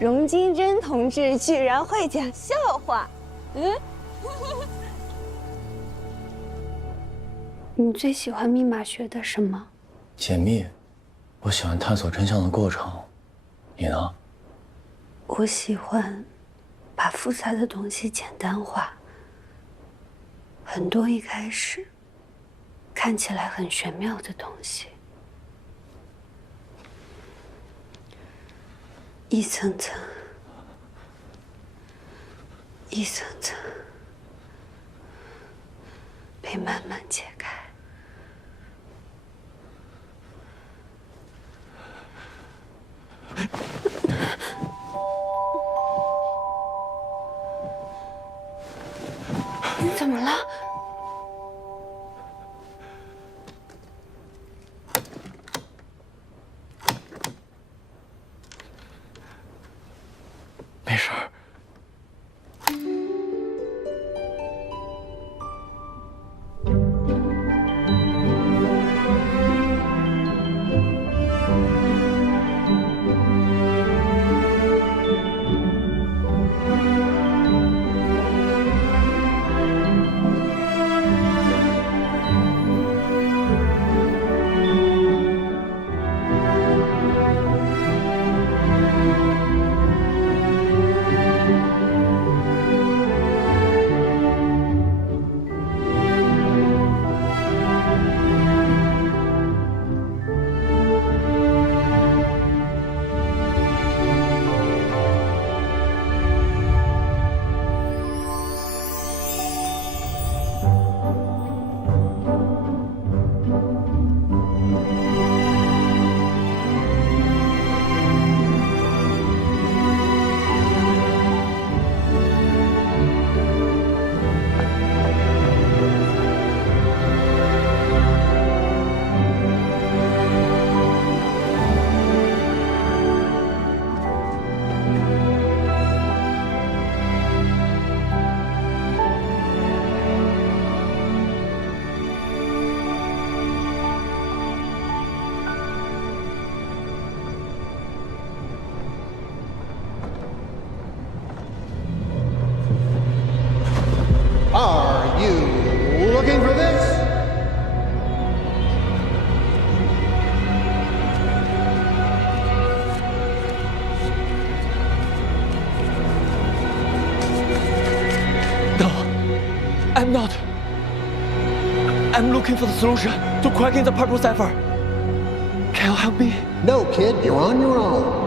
荣金珍同志居然会讲笑话。你最喜欢密码学的什么？解密，我喜欢探索真相的过程。你呢？我喜欢把复杂的东西简单化。很多一开始看起来很玄妙的东西，一层层、一层层被慢慢解开。你怎么了？没事儿。I'm not. I'm looking for the solution to cracking the purple cipher. Can you help me? No, kid, you're on your own.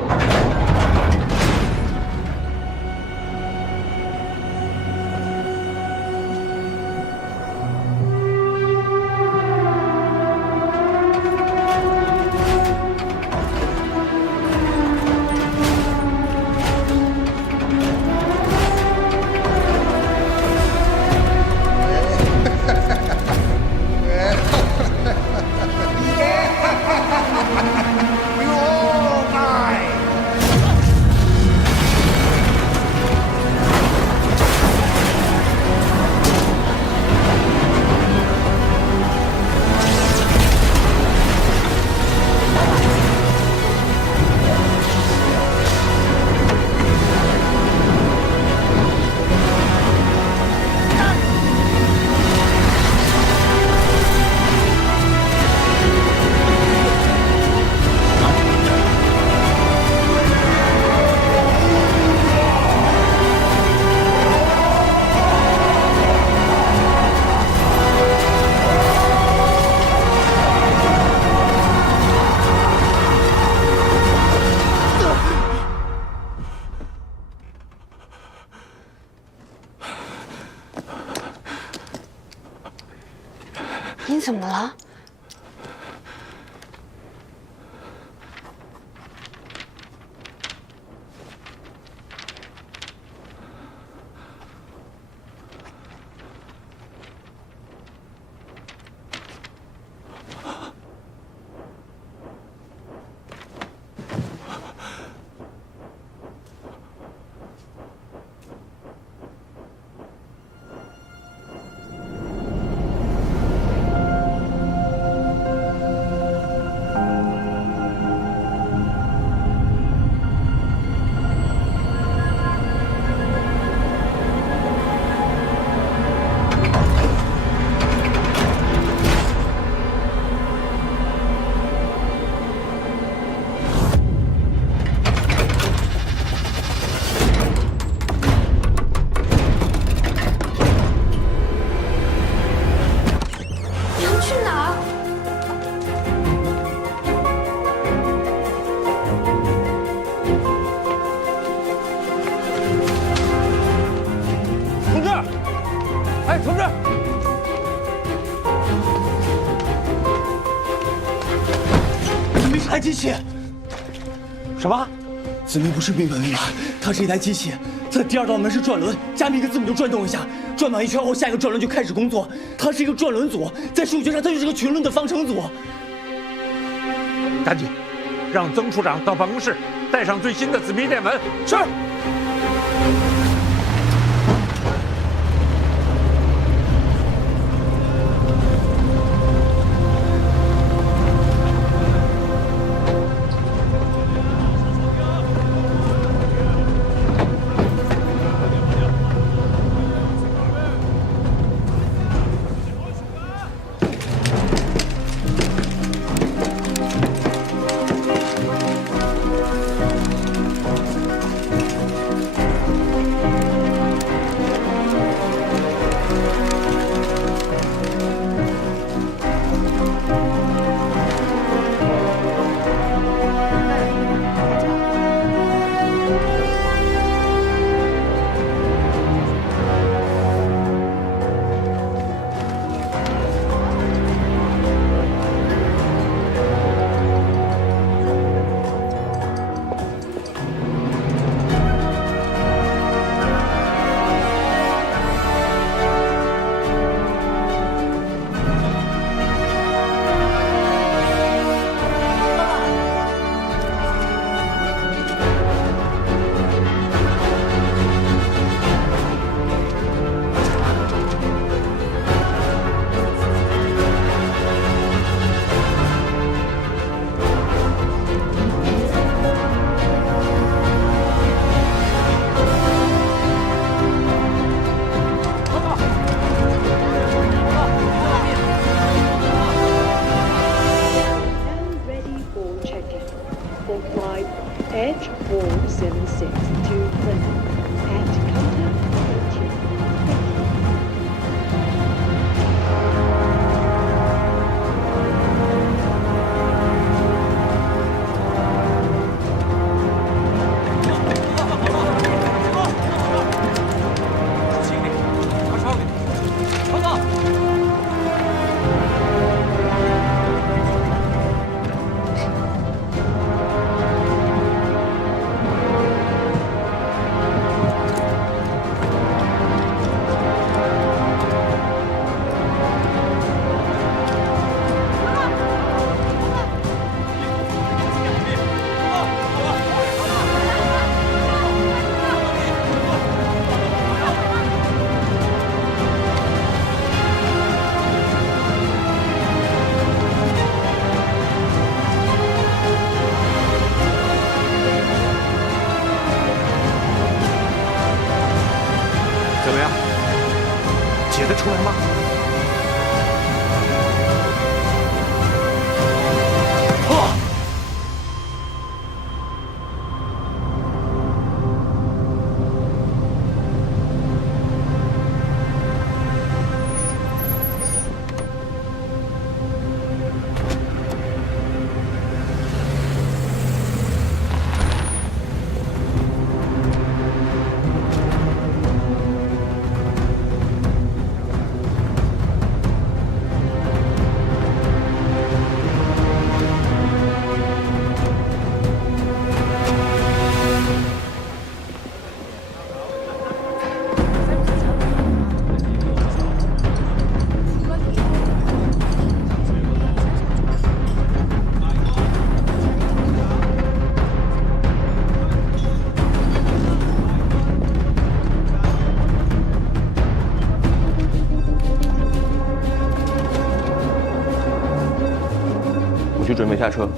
你怎么了？机器？什么？子密不是密本密码，它是一台机器。它的第二道门是转轮，加密一个字母就转动一下，转满一圈后，下一个转轮就开始工作。它是一个转轮组，在数学上它就是个群论的方程组。赶紧，让曾处长到办公室带上最新的子密电文。是。得出来吗？就准备下车。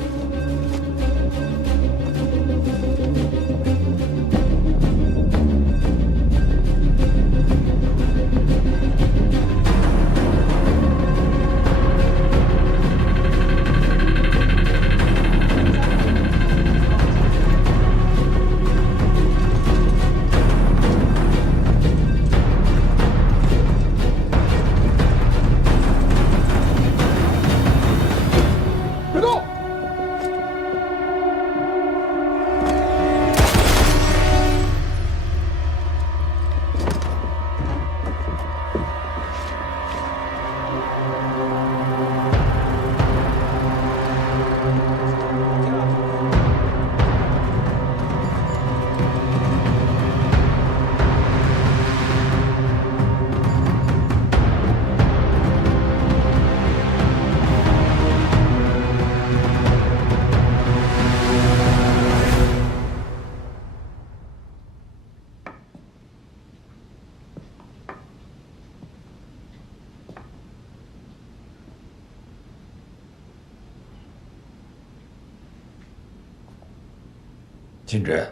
金珍，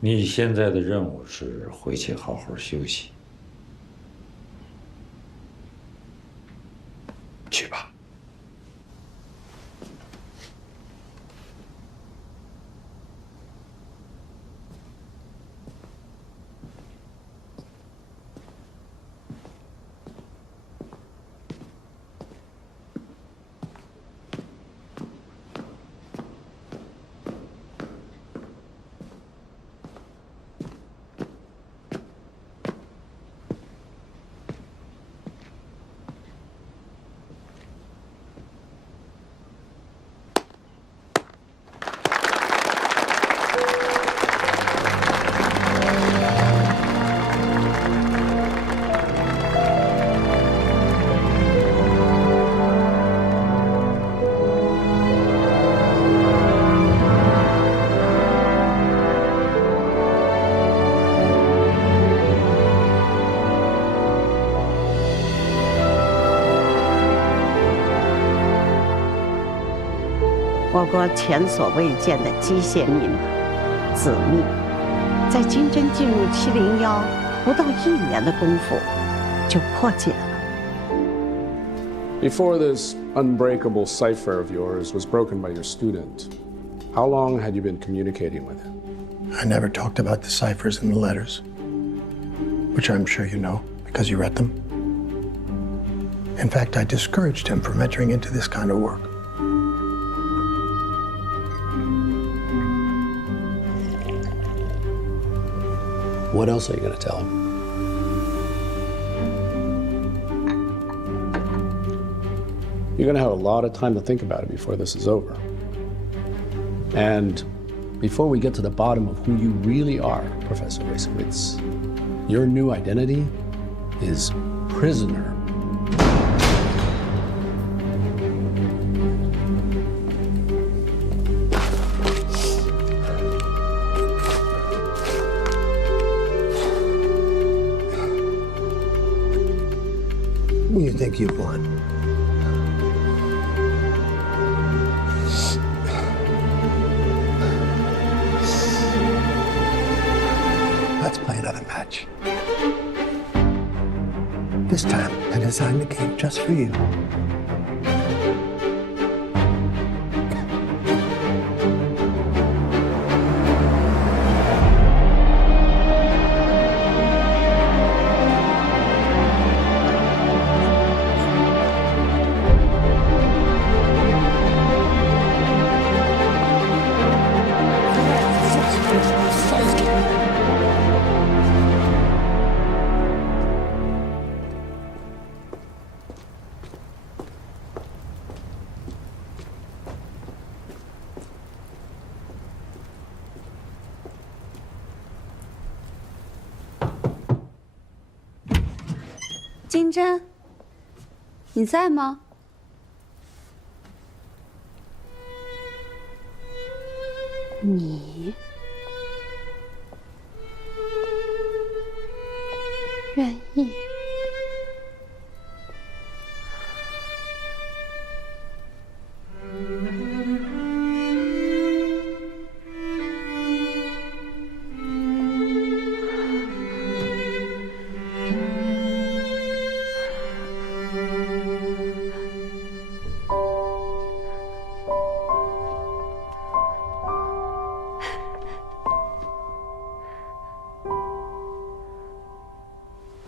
你现在的任务是回去好好休息。去吧。我国前所未见的机械密码“子密”，在金针进入701不到1年的功夫就破解了。 Before this unbreakable cipher of yours was broken by your student, how long had you been communicating with him? I never talked about the ciphers in the letters, which I'm sure you know because you read them. In fact, I discouraged him from entering into this kind of work. What else are you going to tell him? You're going to have a lot of time to think about it before this is over. And before we get to the bottom of who you really are, Professor Reisowitz, your new identity is prisoner. You think you've won? Let's play another match. This time, I designed the game just for you.金针，你在吗？你愿意？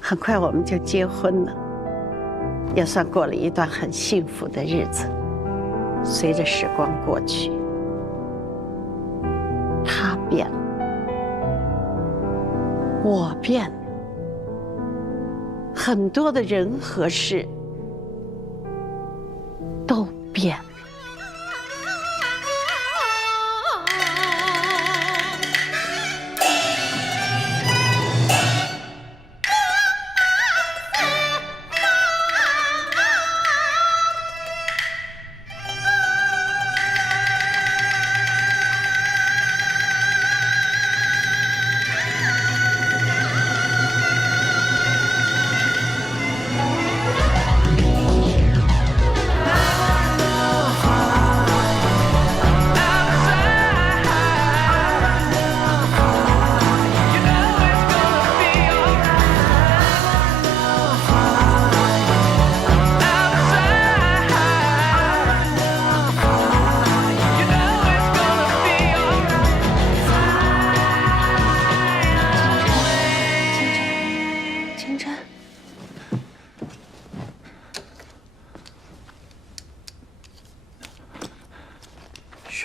很快我们就结婚了，也算过了一段很幸福的日子。随着时光过去，他变了，我变了，很多的人和事都变了。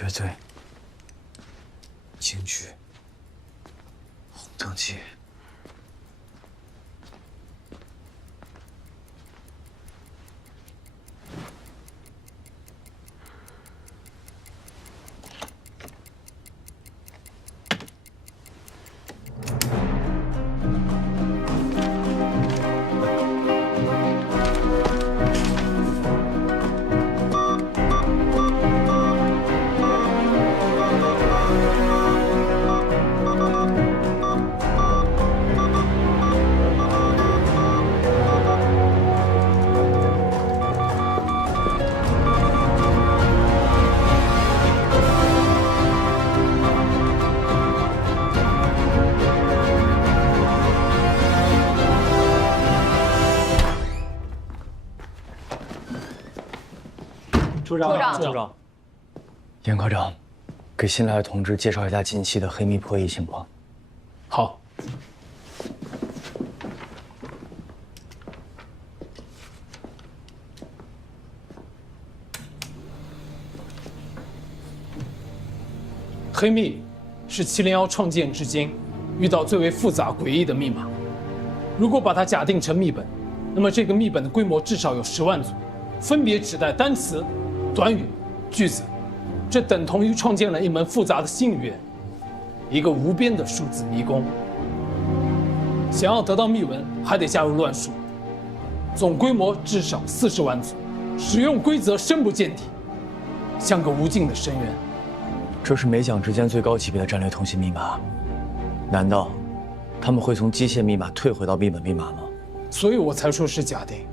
乐队、京剧、红灯记。处长，严科长，给新来的同志介绍一下近期的黑密破译情况。好。黑密是701创建至今遇到最为复杂诡异的密码。如果把它假定成密本，那么这个密本的规模至少有10万组，分别指代单词、短语、句子，这等同于创建了一门复杂的新语言，一个无边的数字迷宫。想要得到密文，还得加入乱数，总规模至少40万组，使用规则深不见底，像个无尽的深渊。这是美蒋之间最高级别的战略通信密码，难道他们会从机械密码退回到密本密码吗？所以我才说是假定，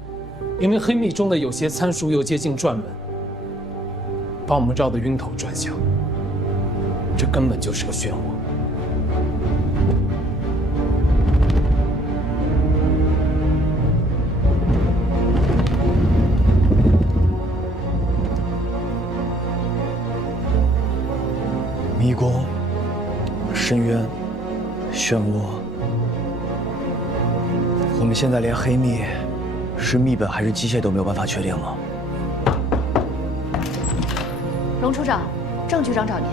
因为黑密中的有些参数又接近篆文，把我们绕得晕头转向。这根本就是个漩涡。深渊、漩涡。我们现在连黑密是密本还是机械都没有办法确定了。荣处长，郑局长找您。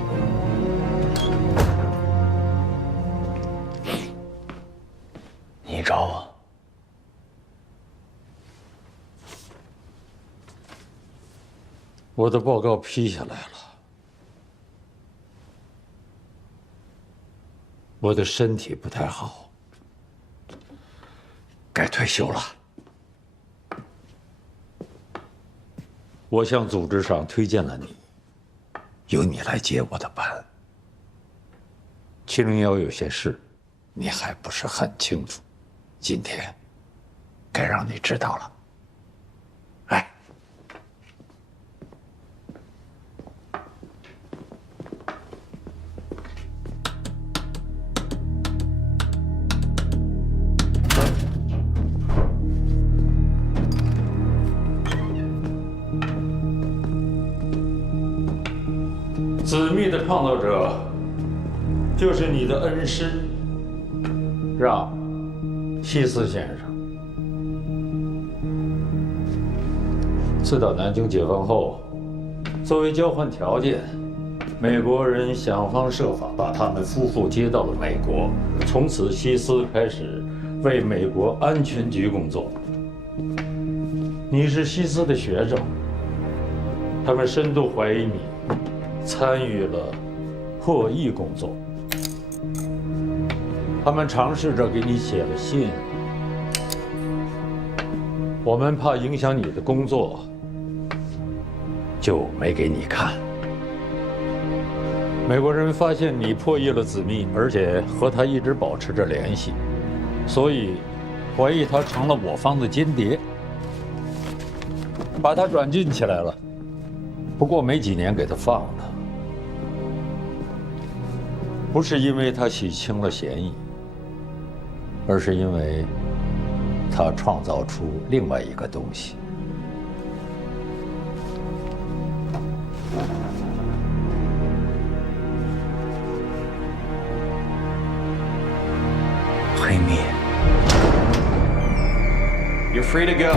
你找我？我的报告批下来了。我的身体不太好，该退休了。我向组织上推荐了你，由你来接我的班。701有些事，你还不是很清楚，今天该让你知道了。哎。子密的创造者就是你的恩师，让希斯先生。自打南京解放后，作为交换条件，美国人想方设法把他们夫妇接到了美国。从此，希斯开始为美国安全局工作。你是希斯的学生，他们深度怀疑你参与了破译工作。他们尝试着给你写了信，我们怕影响你的工作，就没给你看。美国人发现你破译了子密，而且和他一直保持着联系，所以怀疑他成了我方的间谍，把他软禁起来了。不过没几年给他放了，不是因为他洗清了嫌疑，而是因为他创造出另外一个东西。黑密。You're free to go.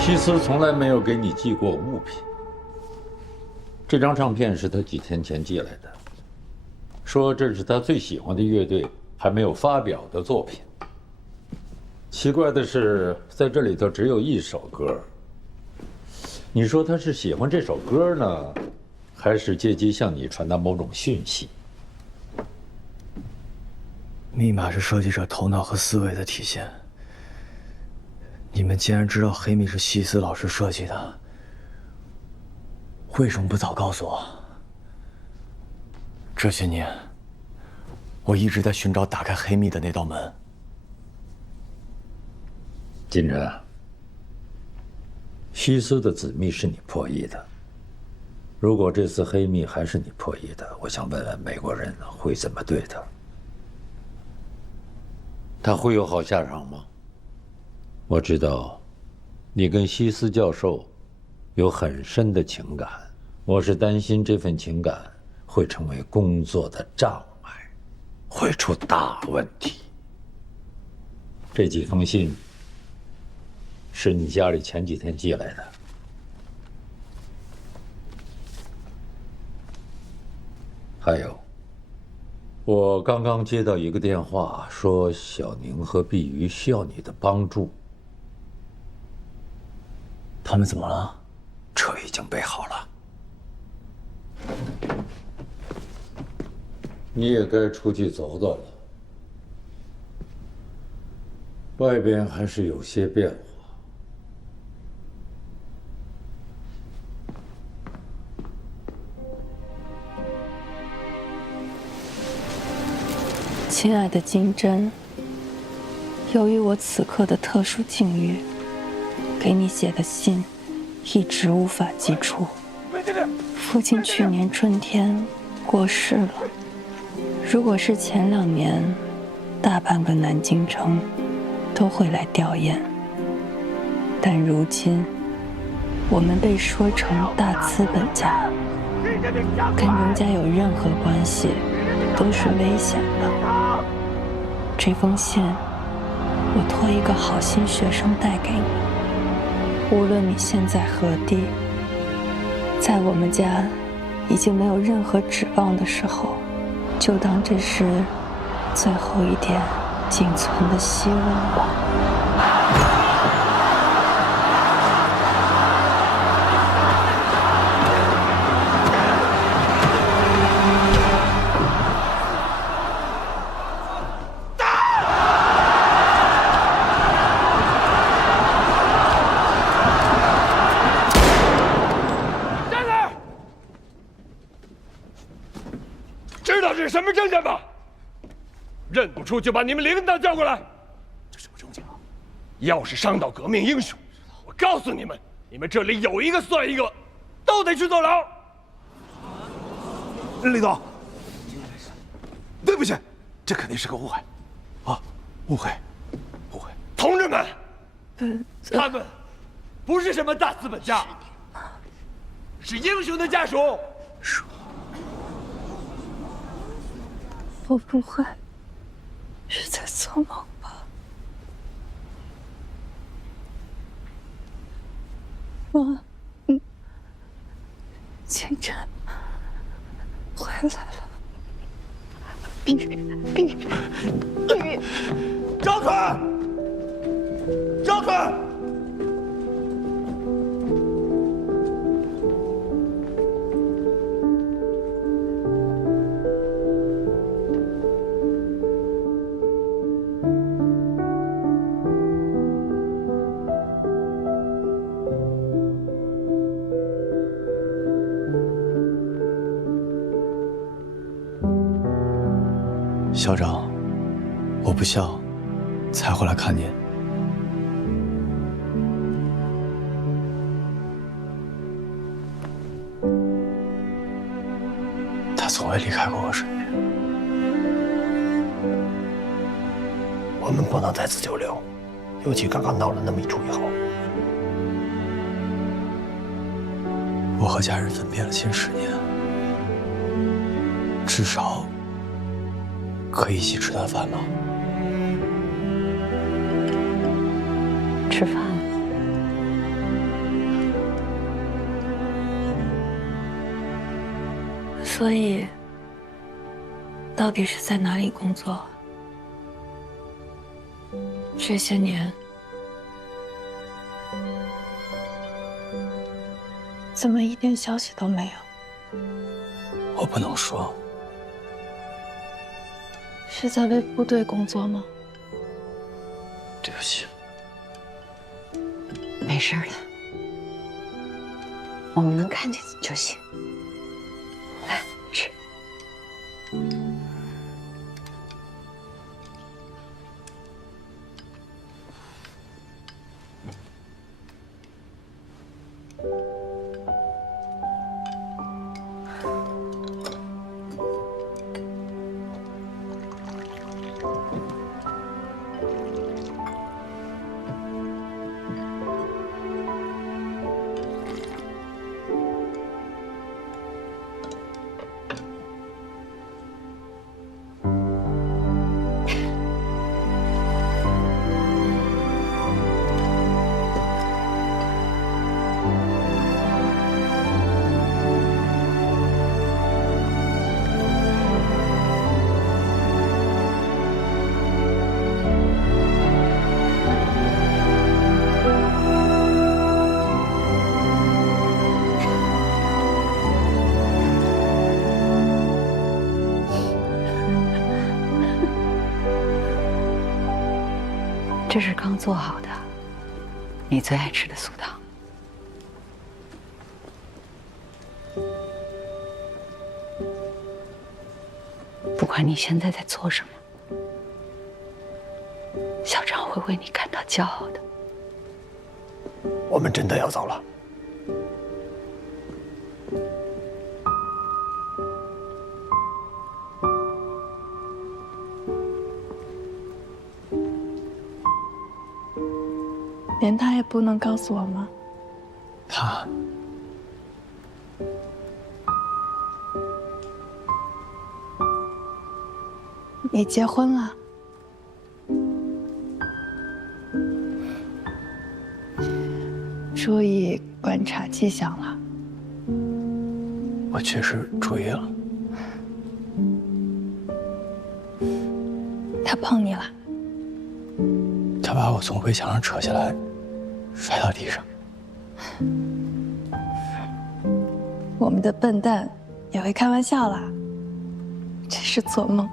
希斯从来没有给你寄过物品。这张唱片是他几天前寄来的，说这是他最喜欢的乐队还没有发表的作品。奇怪的是，在这里头只有一首歌。你说他是喜欢这首歌呢，还是借机向你传达某种讯息？密码是设计者头脑和思维的体现。你们既然知道黑密是希斯老师设计的，为什么不早告诉我？这些年，我一直在寻找打开黑密的那道门。金晨，希斯的子密是你破译的。如果这次黑密还是你破译的，我想问问美国人会怎么对他？他会有好下场吗？我知道，你跟希斯教授有很深的情感，我是担心这份情感会成为工作的障碍，会出大问题。这几封信是你家里前几天寄来的。还有，我刚刚接到一个电话，说小宁和碧瑜需要你的帮助。他们怎么了？车已经备好了。你也该出去走走了。外边还是有些变化。亲爱的金针，由于我此刻的特殊境遇，给你写的信一直无法寄出。父亲去年春天过世了。如果是前2年，大半个南京城都会来吊唁。但如今，我们被说成大资本家，跟荣家有任何关系都是危险的。这封信，我托一个好心学生带给你。无论你现在何地，在我们家已经没有任何指望的时候，就当这是最后一点仅存的希望吧。什么证件吧？认不出就把你们领导叫过来。这什么证件啊？要是伤到革命英雄，我告诉你们，你们这里有一个算一个，都得去坐牢。李总，对不起，这肯定是个误会，啊，误会。同志们，他们不是什么大资本家，是英雄的家属。我不会是在做梦吧？妈，清晨回来了。赵可，赵可。校长，我不孝，才回来看您。他从未离开过我身边。我们不能在此久留，尤其刚刚闹了那么一出以后。我和家人分别了近10年，至少可以一起吃顿饭吗？吃饭。所以，到底是在哪里工作？这些年，怎么一点消息都没有？我不能说。是在为部队工作吗？对不起。没事的，我们能看见就行。来吃。这是刚做好的，你最爱吃的酥汤。不管你现在在做什么，校长会为你感到骄傲的。我们真的要走了。连他也不能告诉我吗？他，你结婚了？注意观察迹象了。我确实注意了。他碰你了？他把我从围墙上扯下来，摔到地上。我们的笨蛋也会开玩笑啦，真是做梦。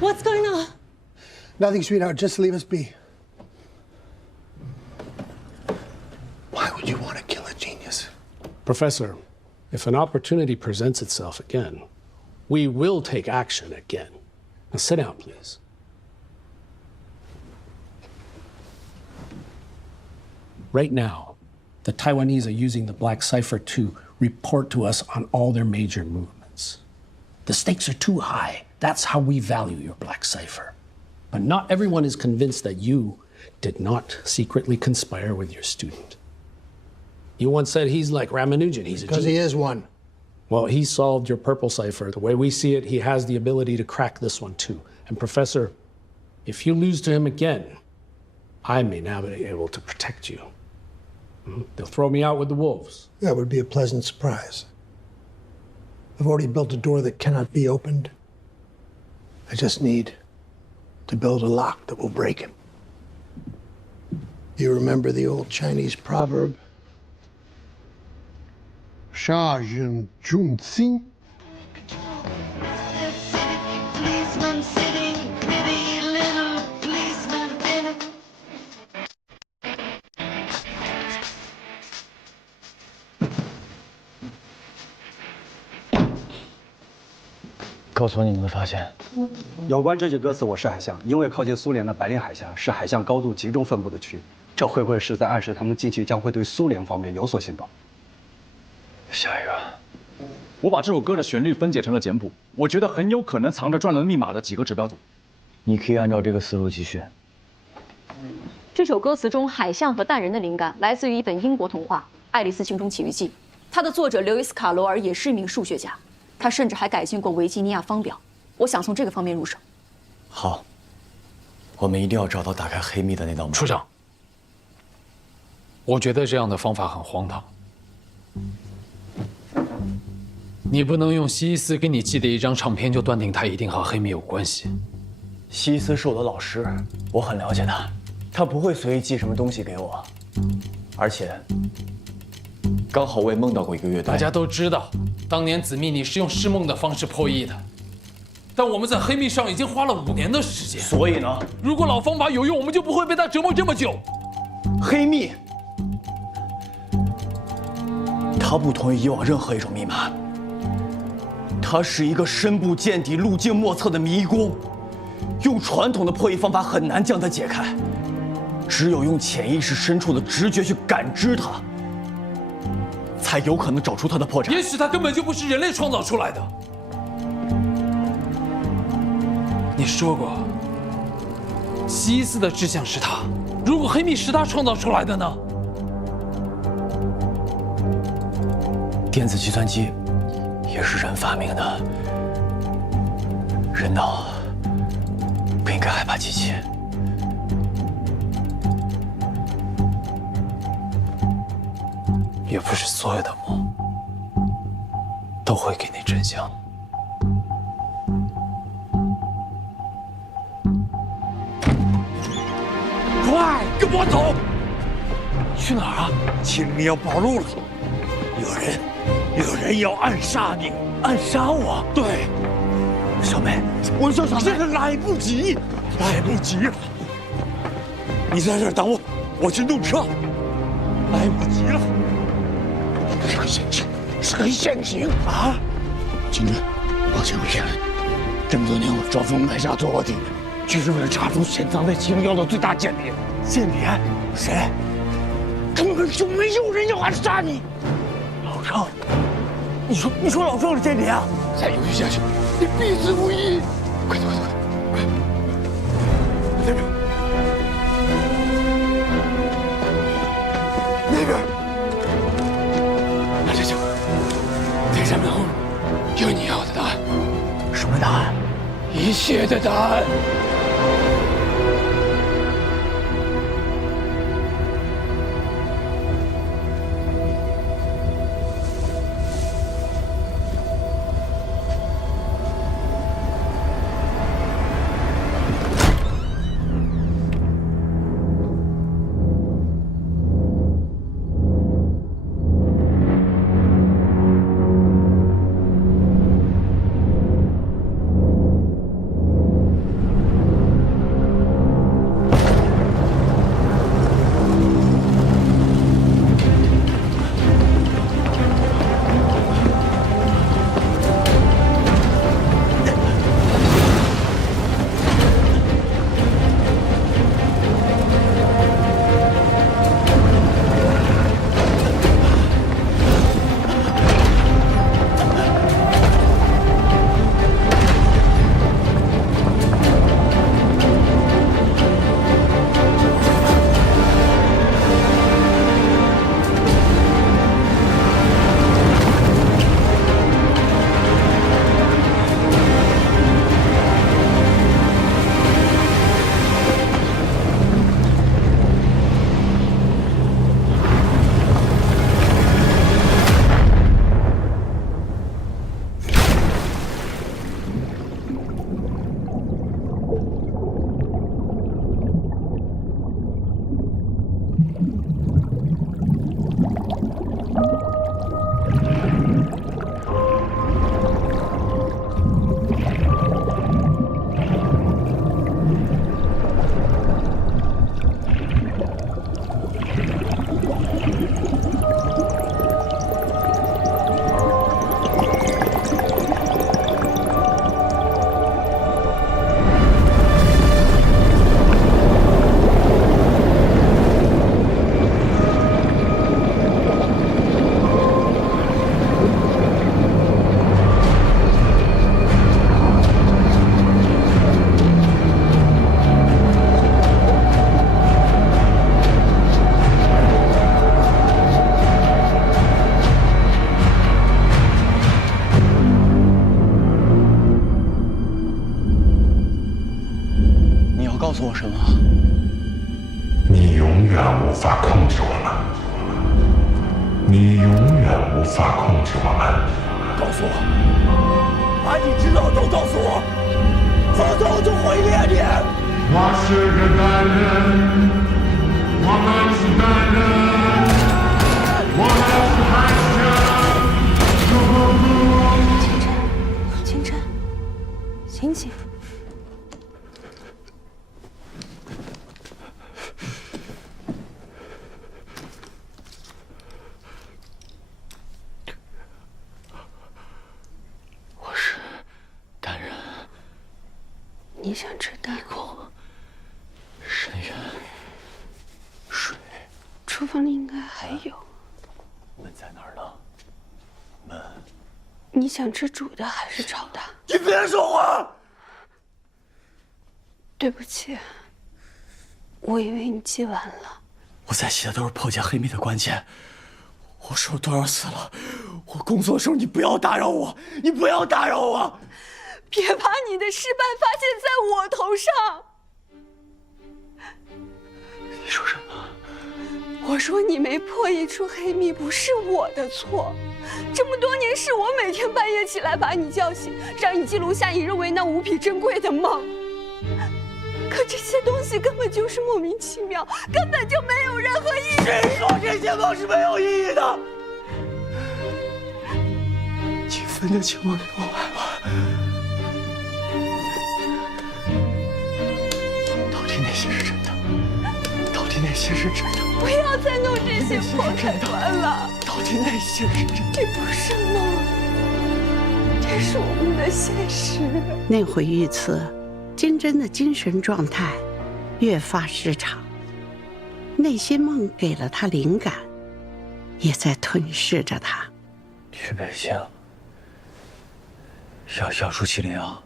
What's going on? Nothing, sweetheart. Just leave us be. Why would you want to kill a genius? Professor, if an opportunity presents itself again, we will take action again. Now sit down, please. Right now, the Taiwanese are using the Black Cipher to report to us on all their major movements. The stakes are too high. That's how we value your Black Cipher. But not everyone is convinced that you did not secretly conspire with your student. You once said he's like Ramanujan. He's a Because he is one. Well, he solved your purple cipher. The way we see it, he has the ability to crack this one too. And Professor, if you lose to him again, I may now be able to protect you. They'll throw me out with the wolves. That would be a pleasant surprise. I've already built a door that cannot be opened. I just need to build a lock that will break it. You remember the old Chinese proverb? Sha Jun Jun Xin. Policeman sitting, pretty little policeman in it. 告诉我你们的发现。有关这句歌词，我是海象，因为靠近苏联的白令海峡是海象高度集中分布的区，这会不会是在暗示他们近期将会对苏联方面有所信报？下一个，我把这首歌的旋律分解成了简谱，我觉得很有可能藏着转轮密码的几个指标组。你可以按照这个思路继续。这首歌词中海象和淡人的灵感来自于一本英国童话《爱丽丝情中奇遇记》，它的作者刘易斯·卡罗尔也是一名数学家，他甚至还改进过维吉尼亚方表。我想从这个方面入手。好，我们一定要找到打开黑密的那道门。处长，我觉得这样的方法很荒唐。你不能用西伊斯给你寄的一张唱片就断定他一定和黑密有关系。西斯是我的老师，我很了解他，他不会随意寄什么东西给我，而且刚好我也梦到过一个乐队。大家都知道，当年紫密你是用释梦的方式破译的，但我们在黑密上已经花了5年的时间。所以呢，如果老方法有用，我们就不会被他折磨这么久。黑密，它不同于以往任何一种密码，它是一个深不见底、路径莫测的迷宫。用传统的破译方法很难将它解开，只有用潜意识深处的直觉去感知它，才有可能找出它的破绽。也许它根本就不是人类创造出来的。你说过，西伊斯的志向是他，如果黑密是他创造出来的呢？电子计算机也是人发明的，人脑不应该害怕机器。也不是所有的梦都会给你真相。快，跟我走！去哪儿啊？秦明要暴露了，有人要暗杀你，暗杀我？对，小梅，我说小梅，现在来不及了。你在这儿等我，我去弄车。来不及了，是个陷阱啊！金针，抱歉，我骗了你。这么多年，我招蜂买杀做卧底，就是为了查出潜藏在701的最大间谍。间谍？谁？根本就没有人要暗杀你。老郑，你说老郑是间谍啊？再犹豫下去，你必死无疑。快！那边，那就在上面后有你要的答案。什么答案？一切的答案。告诉我什么？你永远无法控制我们，你永远无法控制我们。告诉我，把你知道的都告诉我，否则我就毁灭你。我是个男人，我们是男人，我们是海清晨，清晨，醒醒！我是单人。你想吃蛋？深渊，水。厨房里应该还有。门在哪儿呢？门。你想吃煮的还是炒的？你别说话！对不起，我以为你记完了。我在写的都是破解黑密的关键。我手多少死了？我工作的时候你不要打扰我，你不要打扰我！别把你的失败发现在我头上。你说什么？我说你没破译出黑密不是我的错，这么多年是我每天半夜起来把你叫醒，让你记录下你认为那无比珍贵的梦。可这些东西根本就是莫名其妙，根本就没有任何意义。谁说这些梦是没有意义的？你分得清我给我爱吗？到底哪些是真的？到底哪些是真的？不要再弄这些破开端了。到底哪些是真的？这不是梦，这是我们的现实。那回遇刺，金针的精神状态越发失常，那些梦给了他灵感，也在吞噬着他。去北京，要出701。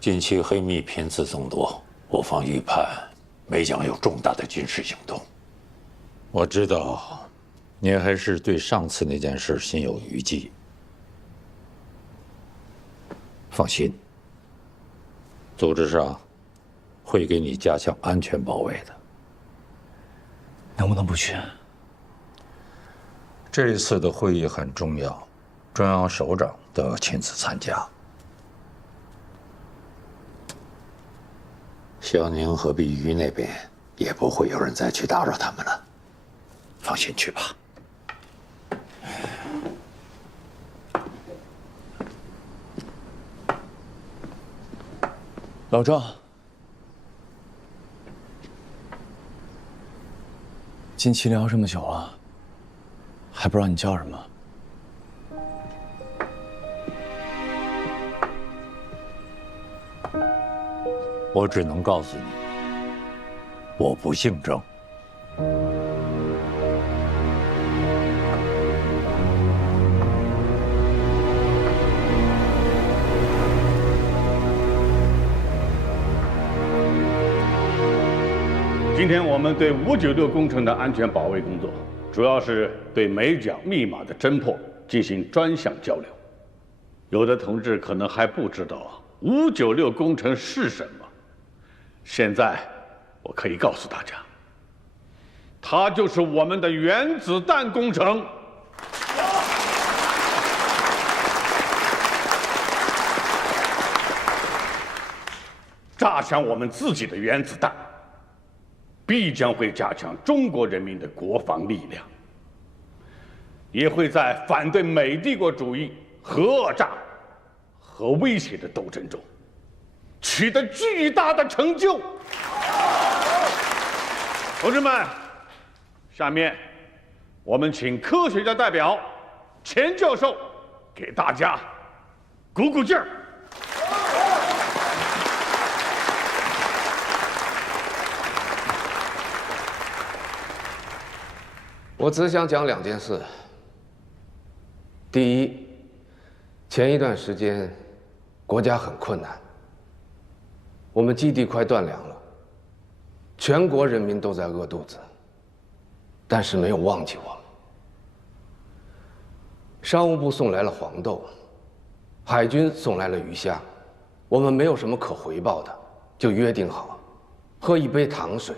近期黑密频次增多，我方预判梅将有重大的军事行动。我知道，你还是对上次那件事心有余悸。放心，组织上会给你加强安全保卫的。能不能不去？这次的会议很重要，中央首长都要亲自参加。萧宁和碧瑜那边也不会有人再去打扰他们了，放心去吧。老赵，进701这么久了，还不知道你叫什么？我只能告诉你，我不姓郑。今天我们对596工程的安全保卫工作，主要是对美奖密码的侦破进行专项交流。有的同志可能还不知道596工程是什么，现在我可以告诉大家，它就是我们的原子弹工程。炸响我们自己的原子弹，必将会加强中国人民的国防力量，也会在反对美帝国主义、核讹诈和威胁的斗争中取得巨大的成就。同志们，下面我们请科学家代表钱教授给大家鼓鼓劲儿。我只想讲2件事。第一，前一段时间国家很困难，我们基地快断粮了，全国人民都在饿肚子，但是没有忘记我们。商务部送来了黄豆，海军送来了鱼虾，我们没有什么可回报的，就约定好，喝一杯糖水，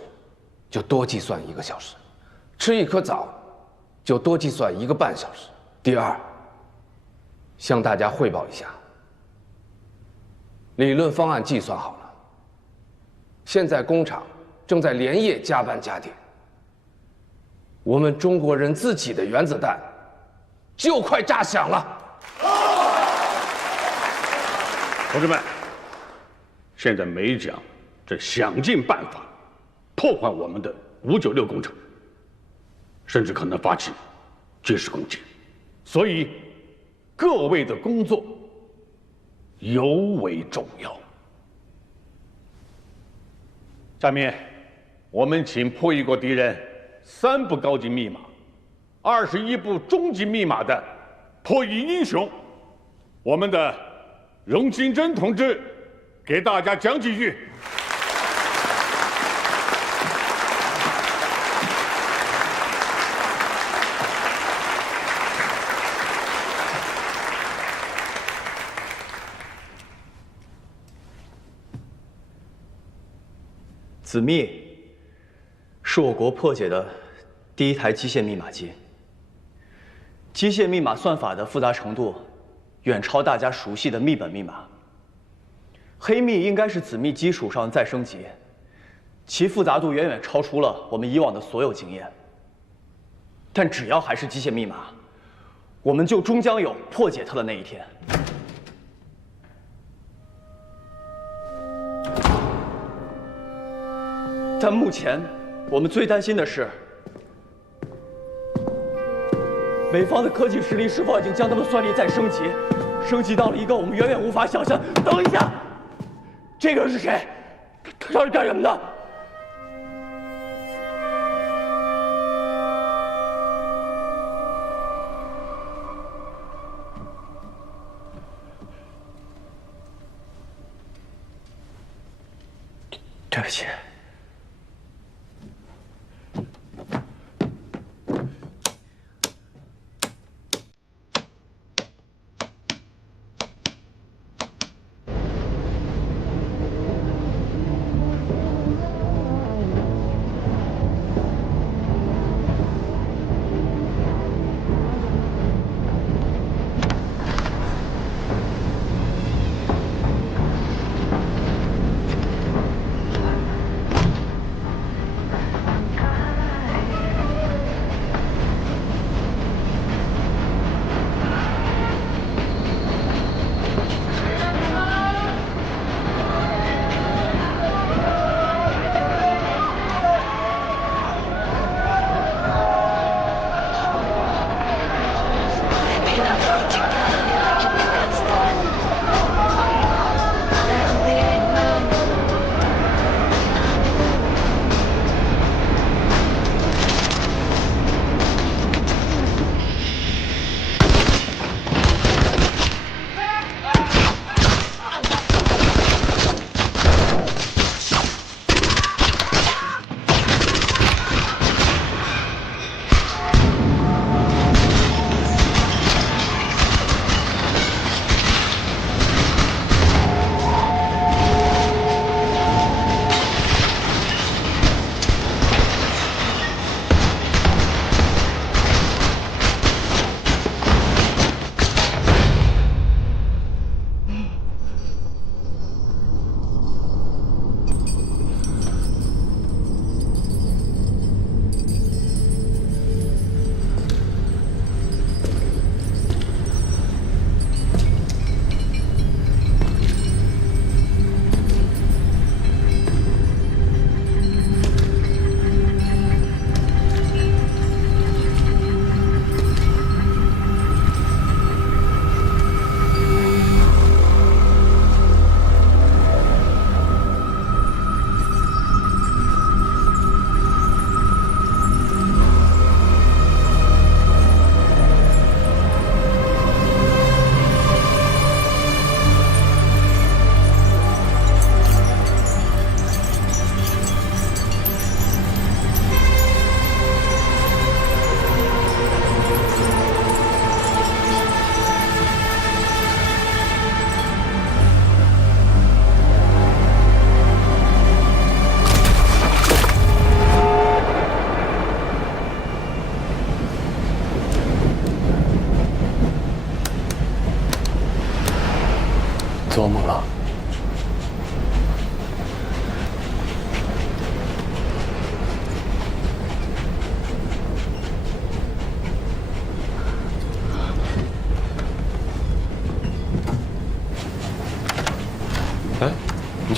就多计算1个小时；吃一颗枣，就多计算1个半小时。第二，向大家汇报一下，理论方案计算好了，现在工厂正在连夜加班加点。我们中国人自己的原子弹就快炸响了。同志们，现在美蒋正想尽办法破坏我们的596工程，甚至可能发起军事攻击，所以各位的工作尤为重要。下面，我们请破译过敌人3部高级密码、21部中级密码的破译英雄，我们的荣金珍同志，给大家讲几句。子密是我国破解的第1台机械密码机。机械密码算法的复杂程度远超大家熟悉的密本密码。黑密应该是子密基础上的再升级，其复杂度远远超出了我们以往的所有经验。但只要还是机械密码，我们就终将有破解它的那一天。但目前，我们最担心的是，美方的科技实力是否已经将他们算力再升级，升级到了一个我们远远无法想象。等一下，这个人是谁？他是干什么的？对不起。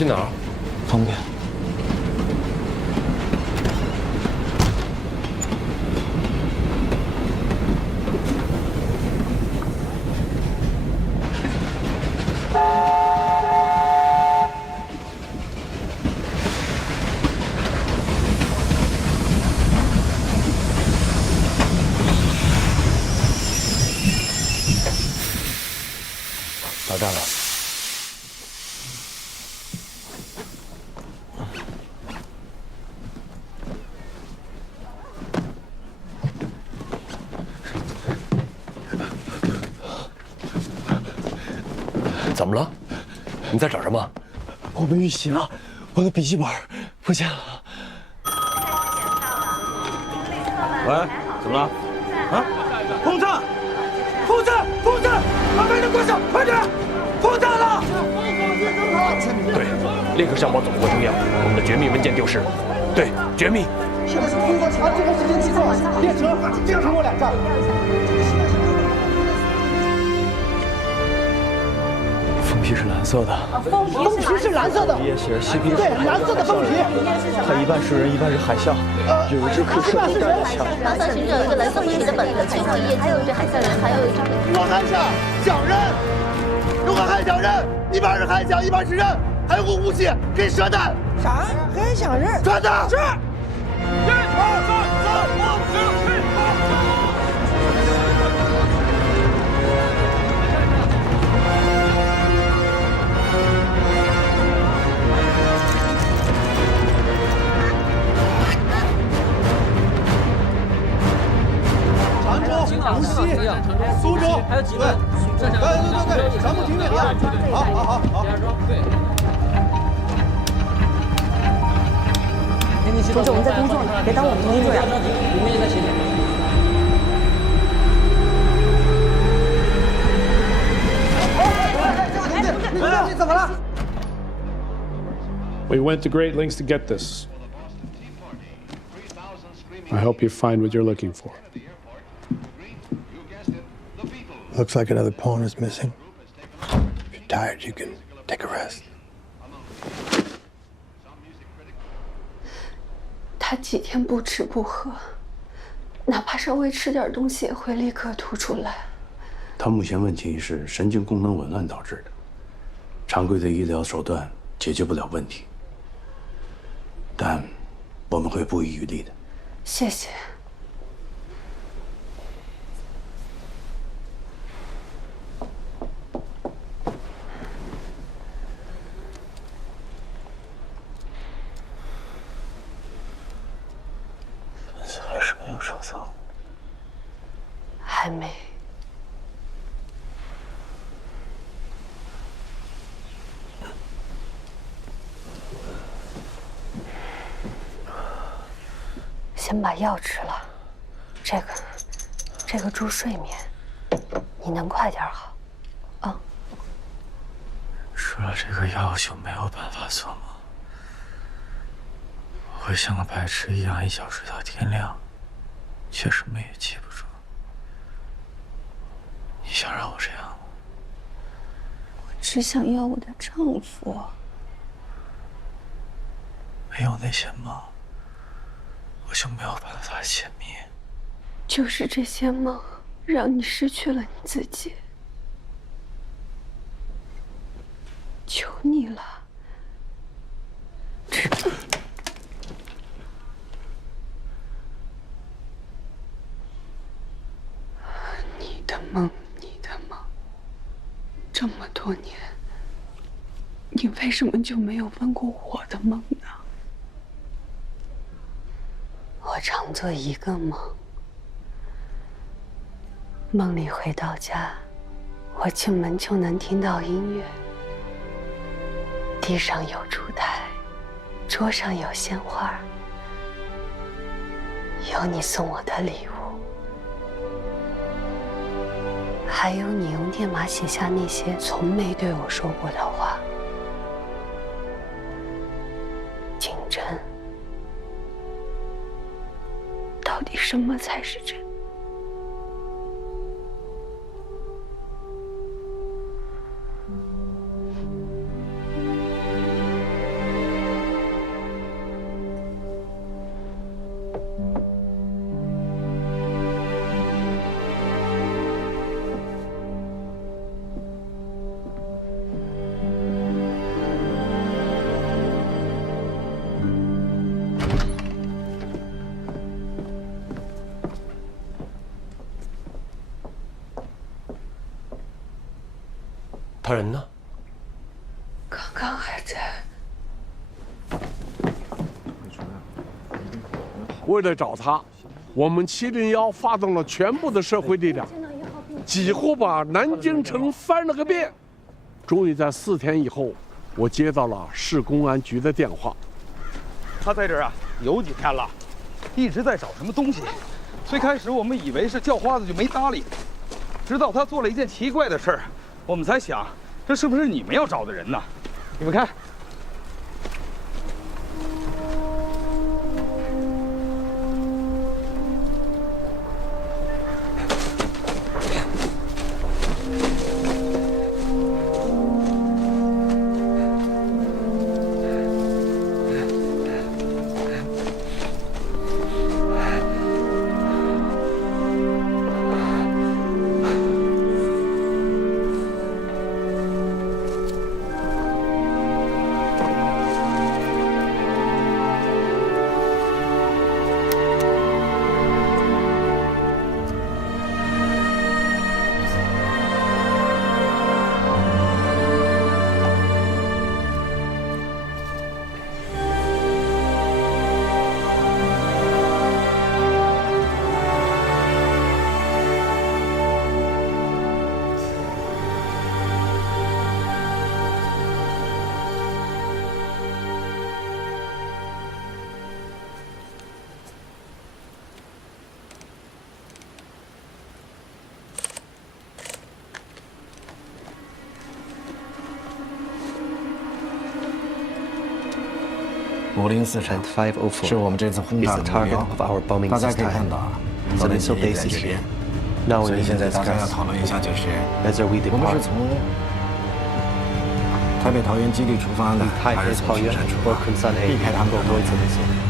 去哪儿？方便。到站了。怎么了？你在找什么？我被遇袭了，我的笔记本不见了。喂，怎么了？啊！轰炸！轰炸！轰炸！把门都关上，快点！轰炸了！对，立刻向我总部中央，我们的绝密文件丢失了。对，绝密。是不是通过长这个时间计算，列车经停过2站？封皮是蓝色的。封皮是蓝色的。也写着西皮。对，蓝色的封皮。它一半是人，一半是海象。有一只可以射飞弹的枪。蓝色行者有一个蓝色封皮的本子，最后一页还有一只海象人，还有一张。我还想小人，如果还想人，一半是海象，一半是人，还有个武器可以射弹。啥？还想人？传达。是。1、2、3、4、5、6、7、无锡、苏州，还有几个？对，全部听命啊！好。同志，我们在工作呢，别耽误我们的工作呀。你们也在协调。你怎么了 We went to great lengths to get this. I hope you find what you're looking for. Looks like another pawn is missing. If you're tired, you can take a rest. 他几天不吃不喝，哪怕稍微吃点东西也会立刻吐出来。他目前问题是神经功能紊乱导致的，常规的医疗手段解决不了问题，但我们会不遗余力的。谢谢。还是没有收藏。还没。先把药吃了，这个助睡眠，你能快点好，啊？吃了这个药就没有办法做梦，我会像个白痴一样一觉睡到天亮，却什么也记不住。你想让我这样吗？我只想要我的丈夫。没有那些梦，我就没有办法解密。就是这些梦，让你失去了你自己。求你了，你的梦，这么多年，你为什么就没有问过我的梦呢？我常做一个梦，梦里回到家，我进门就能听到音乐，地上有烛台，桌上有鲜花，有你送我的礼物，还有你用电码写下那些从没对我说过的话。景真，到底什么才是真？他人呢？刚刚还在。为了找他，我们701发动了全部的社会力量，几乎把南京城翻了个遍。终于在4天以后，我接到了市公安局的电话。他在这儿啊，有几天了，一直在找什么东西。最开始我们以为是叫花子，就没搭理。直到他做了一件奇怪的事儿，我们才想，这是不是你们要找的人呢？你们看。504城是我们这次轰炸的目标。大家可以看到啊，老雷基地在这边。所以现在大家要讨论一下，就是我们是从台北桃园基地出发呢，还是从新山出发，避开他们的路线。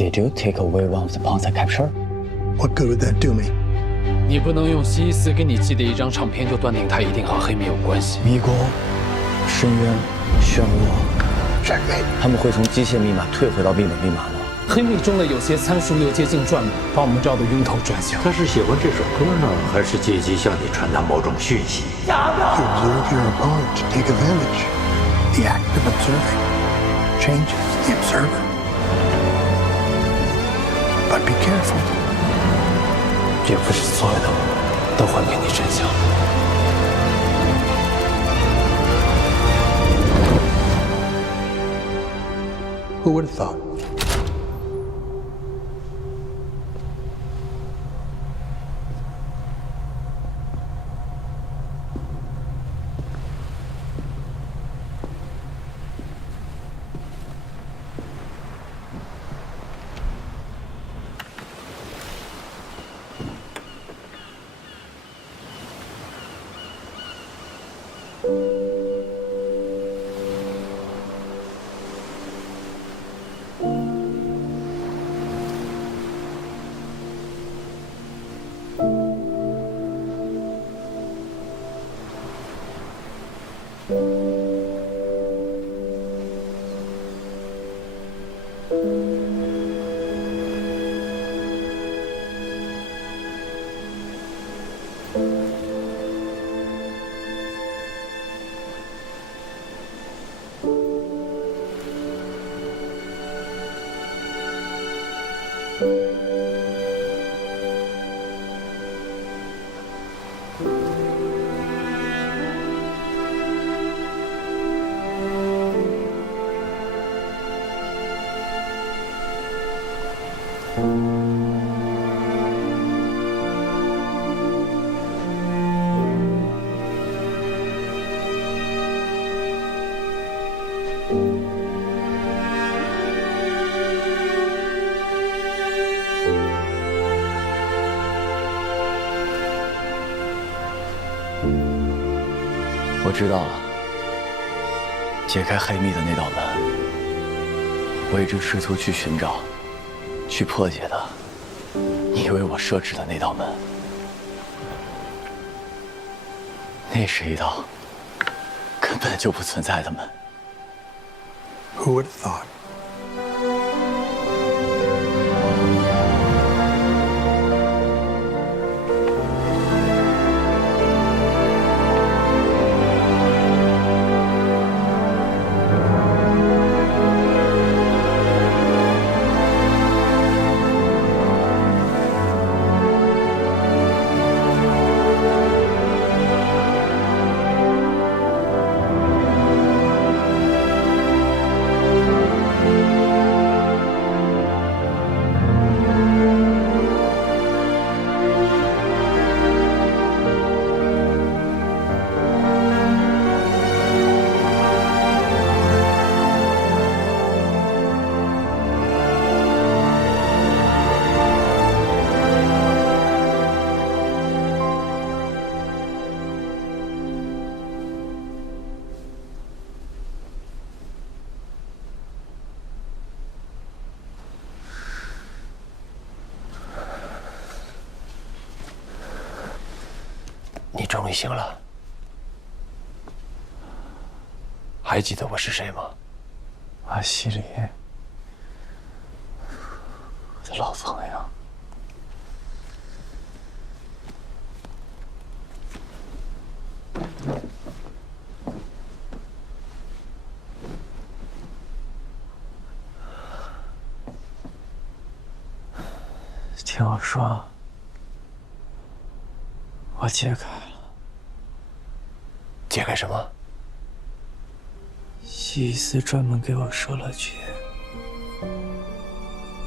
Did you take away one of the pawns I captured? What good would that do me? 你不能用西斯给你寄的一张唱片就断定他一定和黑米有关系。迷宫、深渊、漩涡，他们会从机械密码退回到密本密码吗？黑密中的有些参数又接近转码，把我们绕得晕头转向。他是喜欢这首歌呢，还是借机向你传达某种讯息？ You observe your opponent to take advantage. The act of observing changes the observer. But be careful. 也不是所有的都会给你真相。Who would have thought?我知道了，解开黑密的那道门，我一直试图去寻找、去破解的，你为我设置的那道门，那是一道根本就不存在的门。Who would have thought?你终于醒了，还记得我是谁吗？阿西里，我的老朋友。听我说，我解开了。解开什么？西斯专门给我设了局，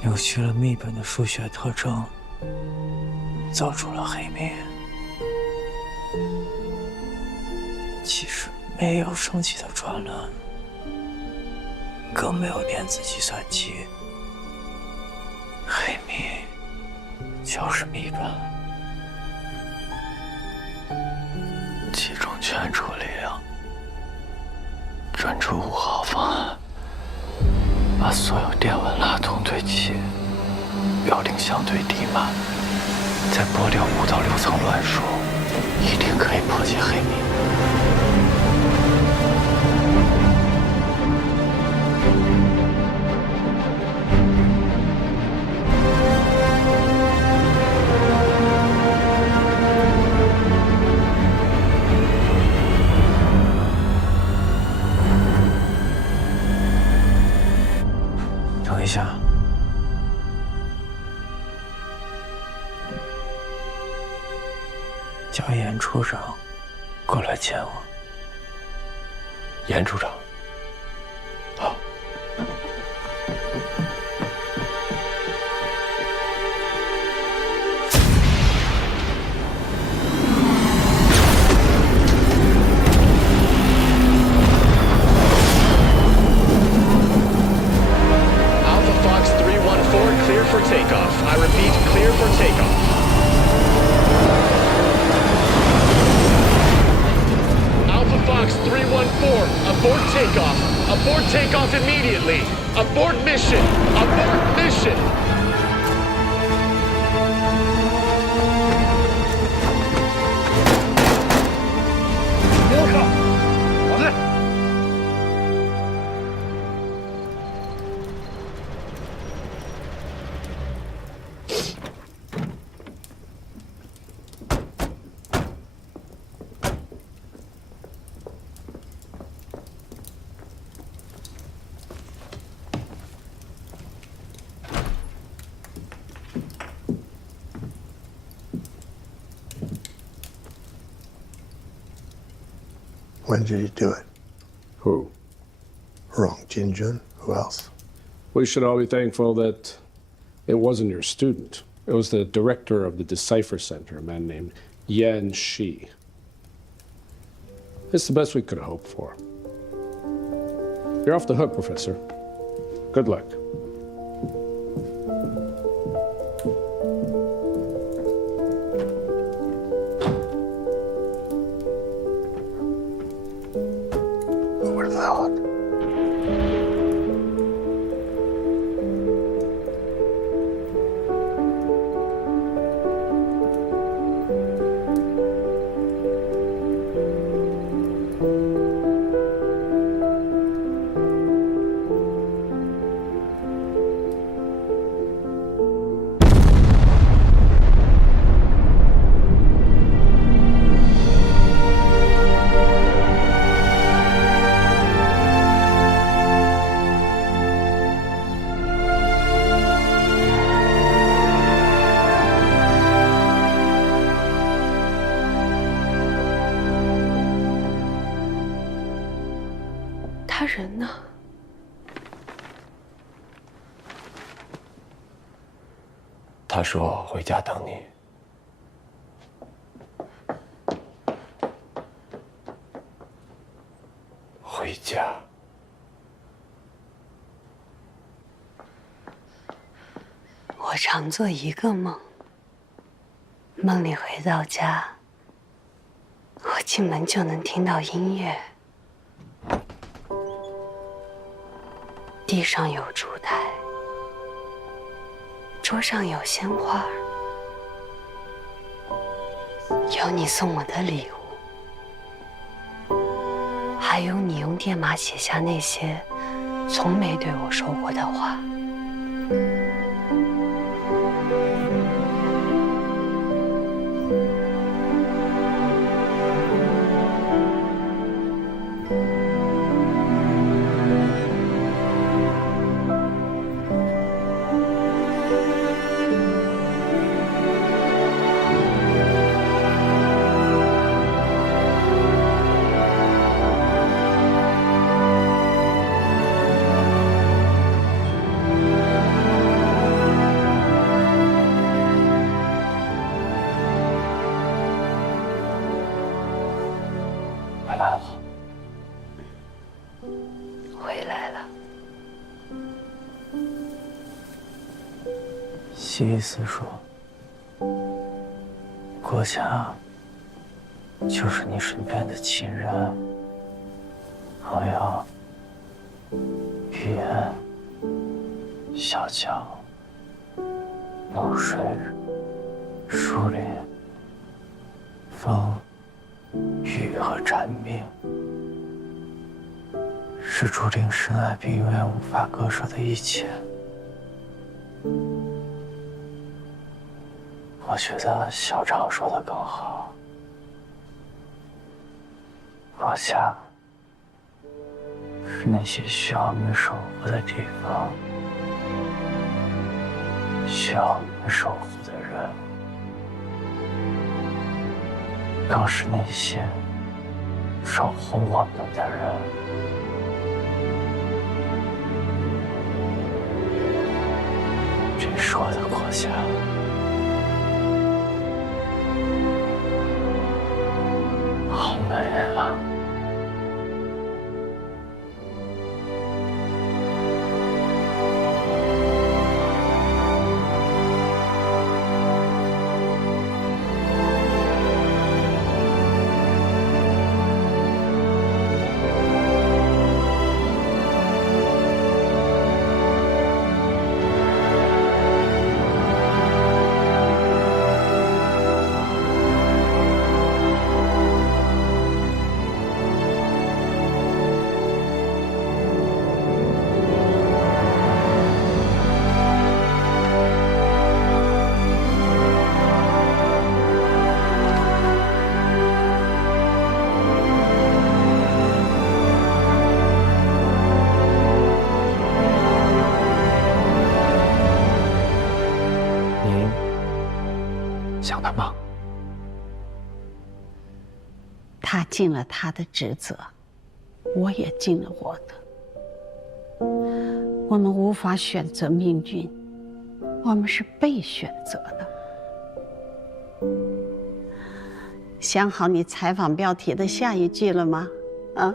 扭曲了密本的数学特征，造出了黑密。其实没有升级的转轮，更没有电子计算机。黑密就是密本，集中全处力量，专注5号方案，把所有电文拉通对齐，标定相对低码，再剥掉5到6层乱数，一定可以破解黑密。等一下，叫严处长过来见我。严处长，好。When did he do it? Who? Wrong. Jin Jun? Who else? We should all be thankful that it wasn't your student. It was the director of the Decipher Center, a man named Yan Shi. It's the best we could hope for. You're off the hook, Professor. Good luck. Who would have thought?他人呢？他说回家等你。回家。我常做一个梦，梦里回到家，我进门就能听到音乐。地上有烛台，桌上有鲜花，有你送我的礼物，还有你用电码写下那些从没对我说过的话。回来了。西伊斯说，国家就是你身边的亲人、朋友、语言、小桥、露水、树林、风、雨和蝉鸣，是注定深爱并永远无法割舍的一切。我觉得校长说的更好，国家是那些需要我们守护的地方，需要我们守护的人，更是那些守护我们的人。这是我的国家。好美啊！他尽了他的职责，我也尽了我的。我们无法选择命运，我们是被选择的。想好你采访标题的下一句了吗？啊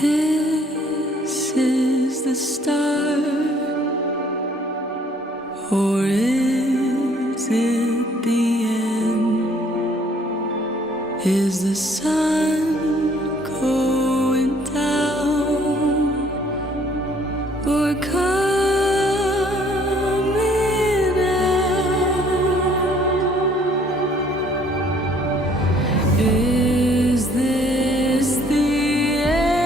？This is the start, or is it the end? Is the sun going down or coming out? Is this the end?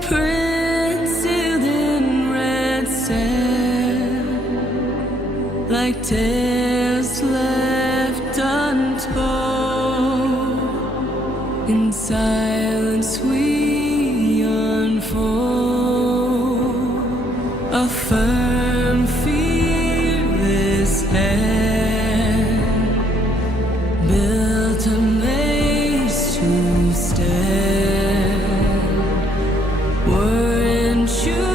Printed in red sand, like tales left untold. In silence we unfold a firm, fearless hand, built a maze to stand. Weren't you